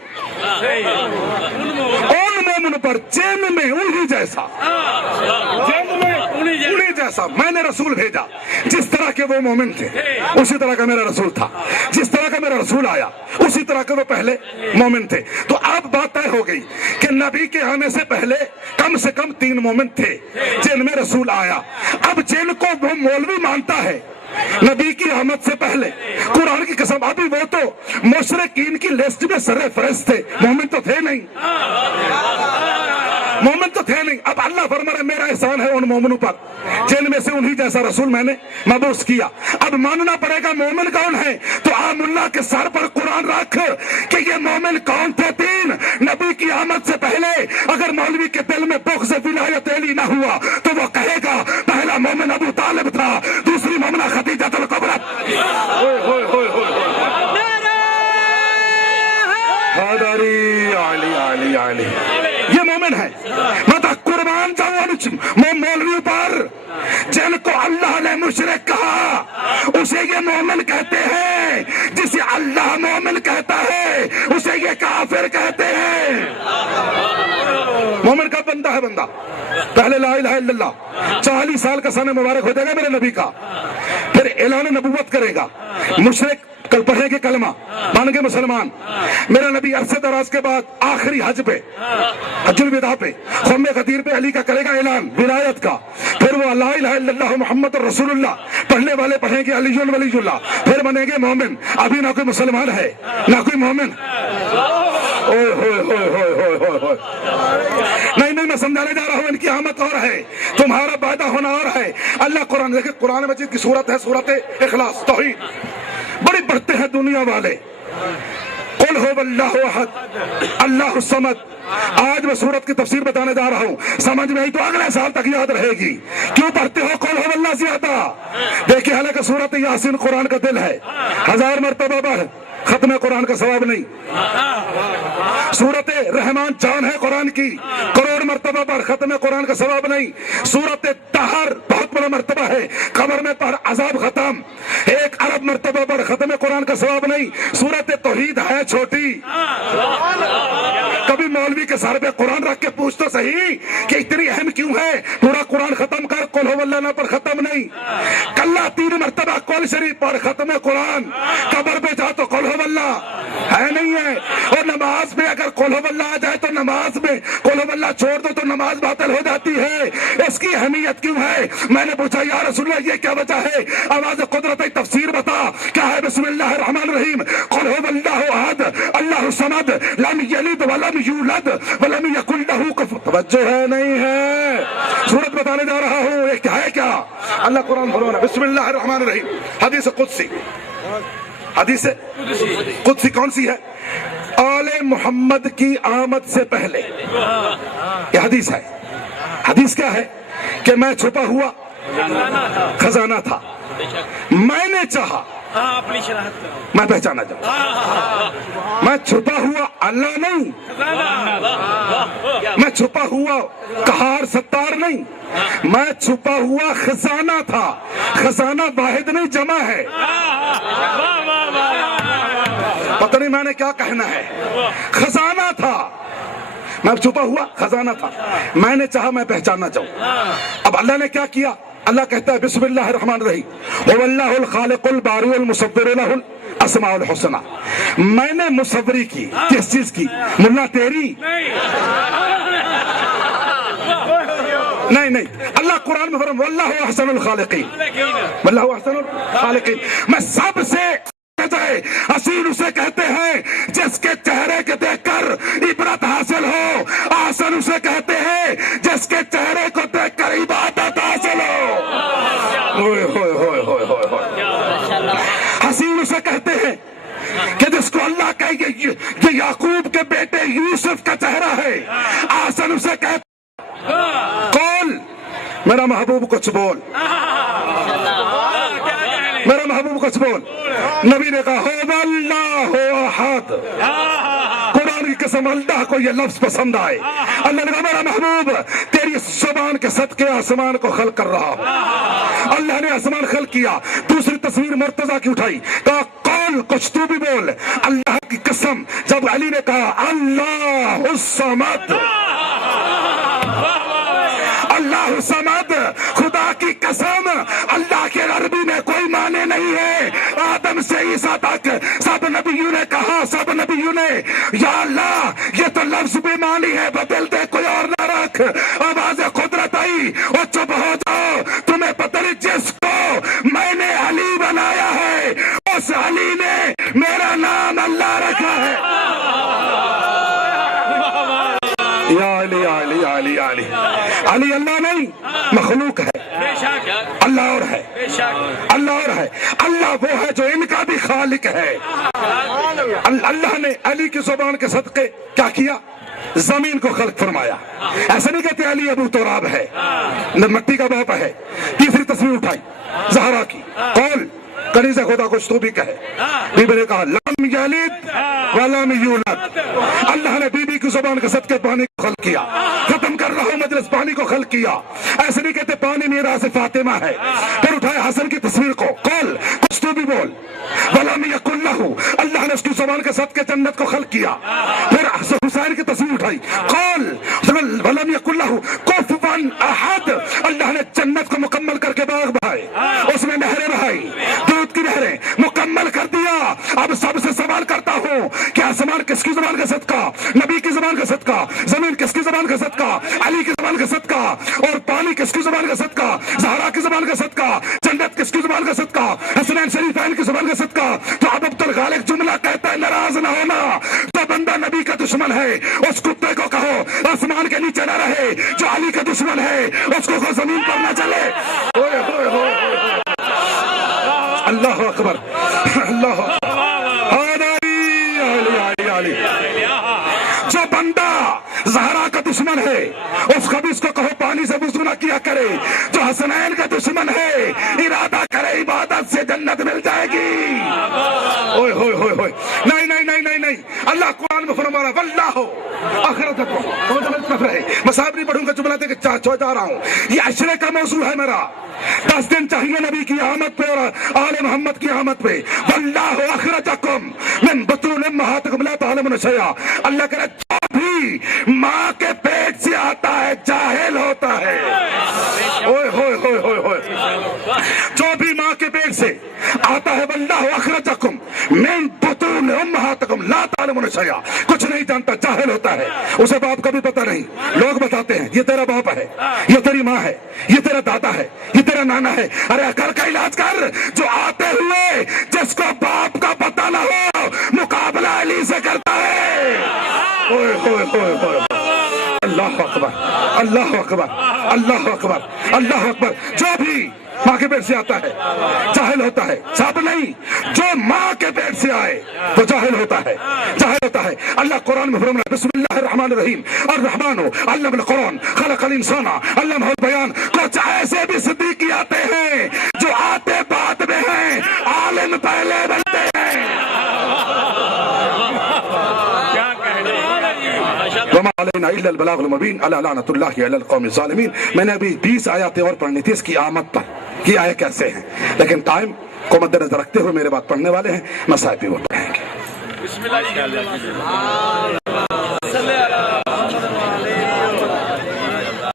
उन मोमिन पर जेल में उन्हीं जैसा उन्हीं जैसा मैंने रसूल भेजा। जिस तरह के वो मोमिन थे उसी तरह का मेरा रसूल था। जिस तरह का मेरा रसूल आया उसी तरह के वो पहले मोमिन थे। तो अब बात तय हो गई कि नबी के आने से पहले कम से कम 3 मोमिन थे जिनमें रसूल आया। अब जिनको वो मौलवी मानता है नबी की आमद से पहले, कुरान की कसम, अभी वो तो मुशरिकीन की लिस्ट में सरे फहरिस्त थे, मोमिन तो थे नहीं, मोमिन तो थे नहीं। अब अल्लाह फरमा रहा है मेरा एहसान है उन मोमिनों पर जिनमें से उन्हीं जैसा रसूल मैंने मबूस किया। अब मानना पड़ेगा मोमिन कौन है। तो आमुल्लाह के सर पर कुरान रख कि ये मोमिन कौन थे 3 नबी की आमद से पहले। अगर मौलवी के दिल में बुग़्ज़ विलायत अली ना हुआ तो वो कहेगा पहला मोमिन अबू तालिब था, दूसरी मोमिना खदीजतुल कुबरा। ये मोमिन है। मतलब कुर्बान जाऊं मौलवी पर जिनको अल्लाह ने मुशरिक कहा उसे ये मोमिन कहते हैं, जिसे अल्लाह मोमिन कहता है उसे ये काफिर कहते हैं। मोमिन का बंदा है बंदा पहले ला इलाहा इल्लल्लाह 40 साल का सन मुबारक हो जाएगा मेरे नबी का, फिर ऐलान नबुव्वत करेगा, मुशरिक कल पढ़ेंगे कलमा मान के मुसलमान। मेरा नबी अरसे दराज के बाद आखिरी हज पे हज्जुल विदा पे ख़ुम्मे गदीर पे अली का करेगा ऐलान विलायत का। फिर वो ला इलाहा इल्लल्लाह मुहम्मद रसूलुल्लाह पढ़ने वाले पढ़ेंगे अलीयुल वलीयुल्लाह, फिर बनेंगे मोमिन। अभी ना कोई मुसलमान है ना कोई मोमिन। नहीं मैं समझाने जा रहा हूँ इनकी आमद और है, तुम्हारा पैदा होना और है। अल्लाह कुरान देखिए, कुरान मजीद की सूरत है सूरत इखलास तौहीद, बड़ी पढ़ते हैं दुनिया वाले। कुल हुवल्लाहु अहद अल्लाहु समद। आज मैं सूरत की तफसीर बताने जा रहा हूँ, समझ में आई तो अगले साल तक याद रहेगी। क्यों पढ़ते हो कुल हुवल्लाह ज्यादा? देखिए हालांकि सूरत यासीन कुरान का दिल है, 1000 मरतबा पढ़ खत्म कुरान का सवाब नहीं। सूरत रहमान जान है कुरान की, करोड़ मरतबा पढ़ खत्म कुरान का सवाब नहीं। सूरत तहर बहुत बड़ा मरतबा है, कब्र में पढ़ अजाब खत्म, 1 अरब मरतबा पढ़ खत्म कुरान का सवाब नहीं। सूरत तौहीद है छोटी। कभी मौलवी के सर पे कुरान रख के पूछ तो सही कि इतनी अहम क्यों है, पूरा कुरान खत्म कर, कुल हुवल्लाह ना पर खत्म नहीं। कल्ला 3 मरतबा कुल शरीफ पढ़ खत्म कुरान, कब्र पे जा तो कुल हुवल्लाह है नहीं है। और नमाज में अगर कुल हुवल्लाह आ जाए तो नमाज में कुल हुवल्लाह छोड़ दो तो नमाज बातिल हो जाती है। इसकी अहमियत क्यों है? मैंने पूछा या रसूलल्लाह ये क्या वजह है? आवाज कुदरत तफसीर बता क्या है। बिस्मिल्लाहिर रहमानिर रहीम कुल हुवल्लाहु अहद अल्लाहु समद लम यलिद वलम यूलद वलम यकुल लहू कुफुवन। तवज्जो है नहीं है? सूरत बताने जा रहा हूँ ये क्या है। क्या अल्लाह कुरान फरमाना बिस्मिल्लाहिर रहमानिर रहीम, हदीस कुदसी, हदीस कुदसी कौन सी है? आले मोहम्मद की आमद से पहले ये हदीस है। हदीस क्या है कि मैं छुपा हुआ खजाना था, मैंने चाहा मैं पहचाना जाऊं। मैं छुपा हुआ अल्लाह नहीं, मैं छुपा हुआ कहार सत्तार नहीं, मैं छुपा हुआ खजाना था। खजाना वाहिद नहीं जमा है। पता नहीं मैंने क्या कहना है। खजाना था, मैं छुपा हुआ खजाना था, मैंने चाहा मैं पहचानना चाहूं। अब अल्लाह ने क्या किया? अल्लाह कहता है बिस्मिल्लाहिर रहमानिर रहीम वल्लाहुल खालिकुल बारिउल मुसव्विर लहुल अस्माउल हुस्ना। मैंने मुसव्वरी की, किस चीज की? मुन्ना तेरी नहीं। अल्लाह कुरान में फरमाता वल्लाहु अहसनुल खालिकीन, वल्लाहु अहसनुल खालिकीन। मैं सबसे हसीन उसे कहते हैं जिसके चेहरे के देखकर इबरत हासिल हो। आसन उसे कहते हैं जिसके चेहरे को देखकर इबादत हासिल हो। हसीन उसे कहते हैं कि जिसको अल्लाह कहेंगे ये याकूब के बेटे यूसुफ का चेहरा है। आसन उसे कहते कौन मेरा महबूब कुछ बोल, मेरा महबूब कुछ बोल। नबी ने कहा हुवल्लाहु अहद। कुरान की कसम अल्लाह को ये लफ्ज पसंद आए। अल्लाह ने कहा मेरा महबूब तेरी जुबान के सदके आसमान को खल्क कर रहा हूं। अल्लाह ने आसमान खल्क किया। दूसरी तस्वीर मुर्तजा की उठाई, कहा कौन قول کچھ تو بھی بول. اللہ کی قسم جب علی نے کہا اللہ الصمد، اللہ الصمد، خدا کی قسم اللہ کے عربی میں کوئی معنی نہیں ہے. آدم سے عیسیٰ تک سب نبیوں نے کہا، سب نبیوں نے یا اللہ یہ تو لفظ بے معنی ہے، بدل دے کوئی اور نہ رکھ. آواز قدرت آئی اور چپ ہو جاؤ. تمہیں پتہ نہیں جس کو میں نے علی بنایا ہے اس علی نے میرا نام اللہ رکھا ہے. یا علی یا علی یا علی یا علی. علی اللہ نہیں مخلوق ہے، اللہ اور ہے، اللہ اور ہے. اللہ وہ ہے جو ان کا بھی خالق ہے. اللہ نے علی کی زبان کے صدقے کیا کیا؟ زمین کو خلق فرمایا. ایسا نہیں کہتے علی ابو تراب ہے، مٹی کا باپ ہے. تیسری تصویر اٹھائی زہرا کی، قول کنیز خدا کچھ تو بھی کہے. بی بی نے کہا لم یلد ولم یولد. اللہ نے بی بی کی زبان کے صدقے پانی کو خلق کیا. ختم کر رہا ہوں مجلس، پانی کو خلق کیا. ایسے نہیں کہتے پانی میراث فاطمہ ہے. پھر اٹھائے حسن کی تصویر کو، قول کچھ تو بھی بول ولم یکن لہ. اللہ نے اس کی زبان کے صدقے جنت کو خلق کیا. پھر حسین کی تصویر اٹھائی، قول ولم یکن لہ کفوا احد. اللہ نے جنت کو مکمل کر کے باغ بہائے، اس میں نہریں بہائی، دودھ کی نہریں مکمل کر دیا. اب سب سے سوال کرتا ہوں کہ آسمان کس کی زبان کا صدقہ؟ نبی کی زبان کا صدقہ. زمین کس کی زبان کا صدقہ؟ علی کی زبان کا صدقہ. اور پانی کس کی زبان کا صدقہ؟ زہرا کی زبان کا صدقہ. جنت کس کی زبان کا صدقہ؟ حسنین شریفین کی زبان کا صدقہ. تو اب عبد الخالق جملہ کہتا ہے ناراض نہ ہونا، تو بندہ نبی کا دشمن ہے اس کتے کو کہو آسمان کے نیچے نہ رہے. جو علی کا دشمن ہے اس کو زمین پر نہ چلے. اللہ اکبر، اللہ جو بندہ زہرا کا دشمن ہے اس خبیث کو کہو پانی سے وضو نہ کیا کرے. جو حسنین کا دشمن ہے ارادہ کرے عبادت سے جنت مل جائے گی. اوئے ہوئے ہوئے ہوئے. نہیں نہیں نہیں نہیں نہیں. اللہ قرآن میں فرما رہا ہے واللہ آخرتکم. مصاحب نہیں پڑھوں گا، جملہ دے کے جا رہا ہوں. یہ عشرے کا موضوع ہے میرا. 10 دن چاہیے نبی کی آمد پہ اور آل محمد کی آمد پہ. واللہ اخرجکم من بطون امہاتکم لا تعلمون شیئا. اللہ کہہ رہا ہے جو بھی ماں کے پیٹ سے آتا ہے جاہل ہوتا ہے. اوئے ہوئے ہوئے ہوئے ہوئے. جو بھی ماں کے پیٹ سے آتا ہے واللہ اخرجکم من بطون امہاتکم لا تعلمون شیئا. کچھ نہیں جانتا، جاہل ہوتا ہے. اسے باپ کا بھی پتہ نہیں. لوگ بتاتے ہیں یہ تیرا باپ ہے، یہ تیری ماں ہے، یہ تیرا دادا ہے، یہ تیرا نانا ہے. ارے گھر کا علاج کر. جو آتے ہوئے جس کو باپ کا پتہ نہ ہو مقابلہ علی سے کرتا ہے. اوئے ہوئے ہوئے ہوئے. اللہ اکبر، اللہ اکبر، اللہ اکبر، اللہ اکبر. جو بھی ماں کے پیٹ سے آتا ہے جاہل ہوتا ہے. سب نہیں، جو ماں کے پیٹ سے آئے وہ جاہل ہوتا ہے، جاہل ہوتا ہے. اللہ قرآن میں فرماتا ہے بسم اللہ الرحمن الرحیم الرحمن علم القرآن خلق الانسان علمہ البیان. کچھ ایسے بھی صدیقی آتے ہیں جو آتے بعد میں ہیں، عالم پہلے بنتے ہیں. وما علینا الا البلاغ المبین الا لعنۃ اللہ علی القوم الظالمین. میں نے ابھی 20 آیاتیں اور پڑھنی تھی اس کی آمد پر کہ آئے کیسے ہیں، لیکن ٹائم کو مد نظر رکھتے ہوئے میرے بات پڑھنے والے ہیں، مسائل بھی وہ پڑھیں گے.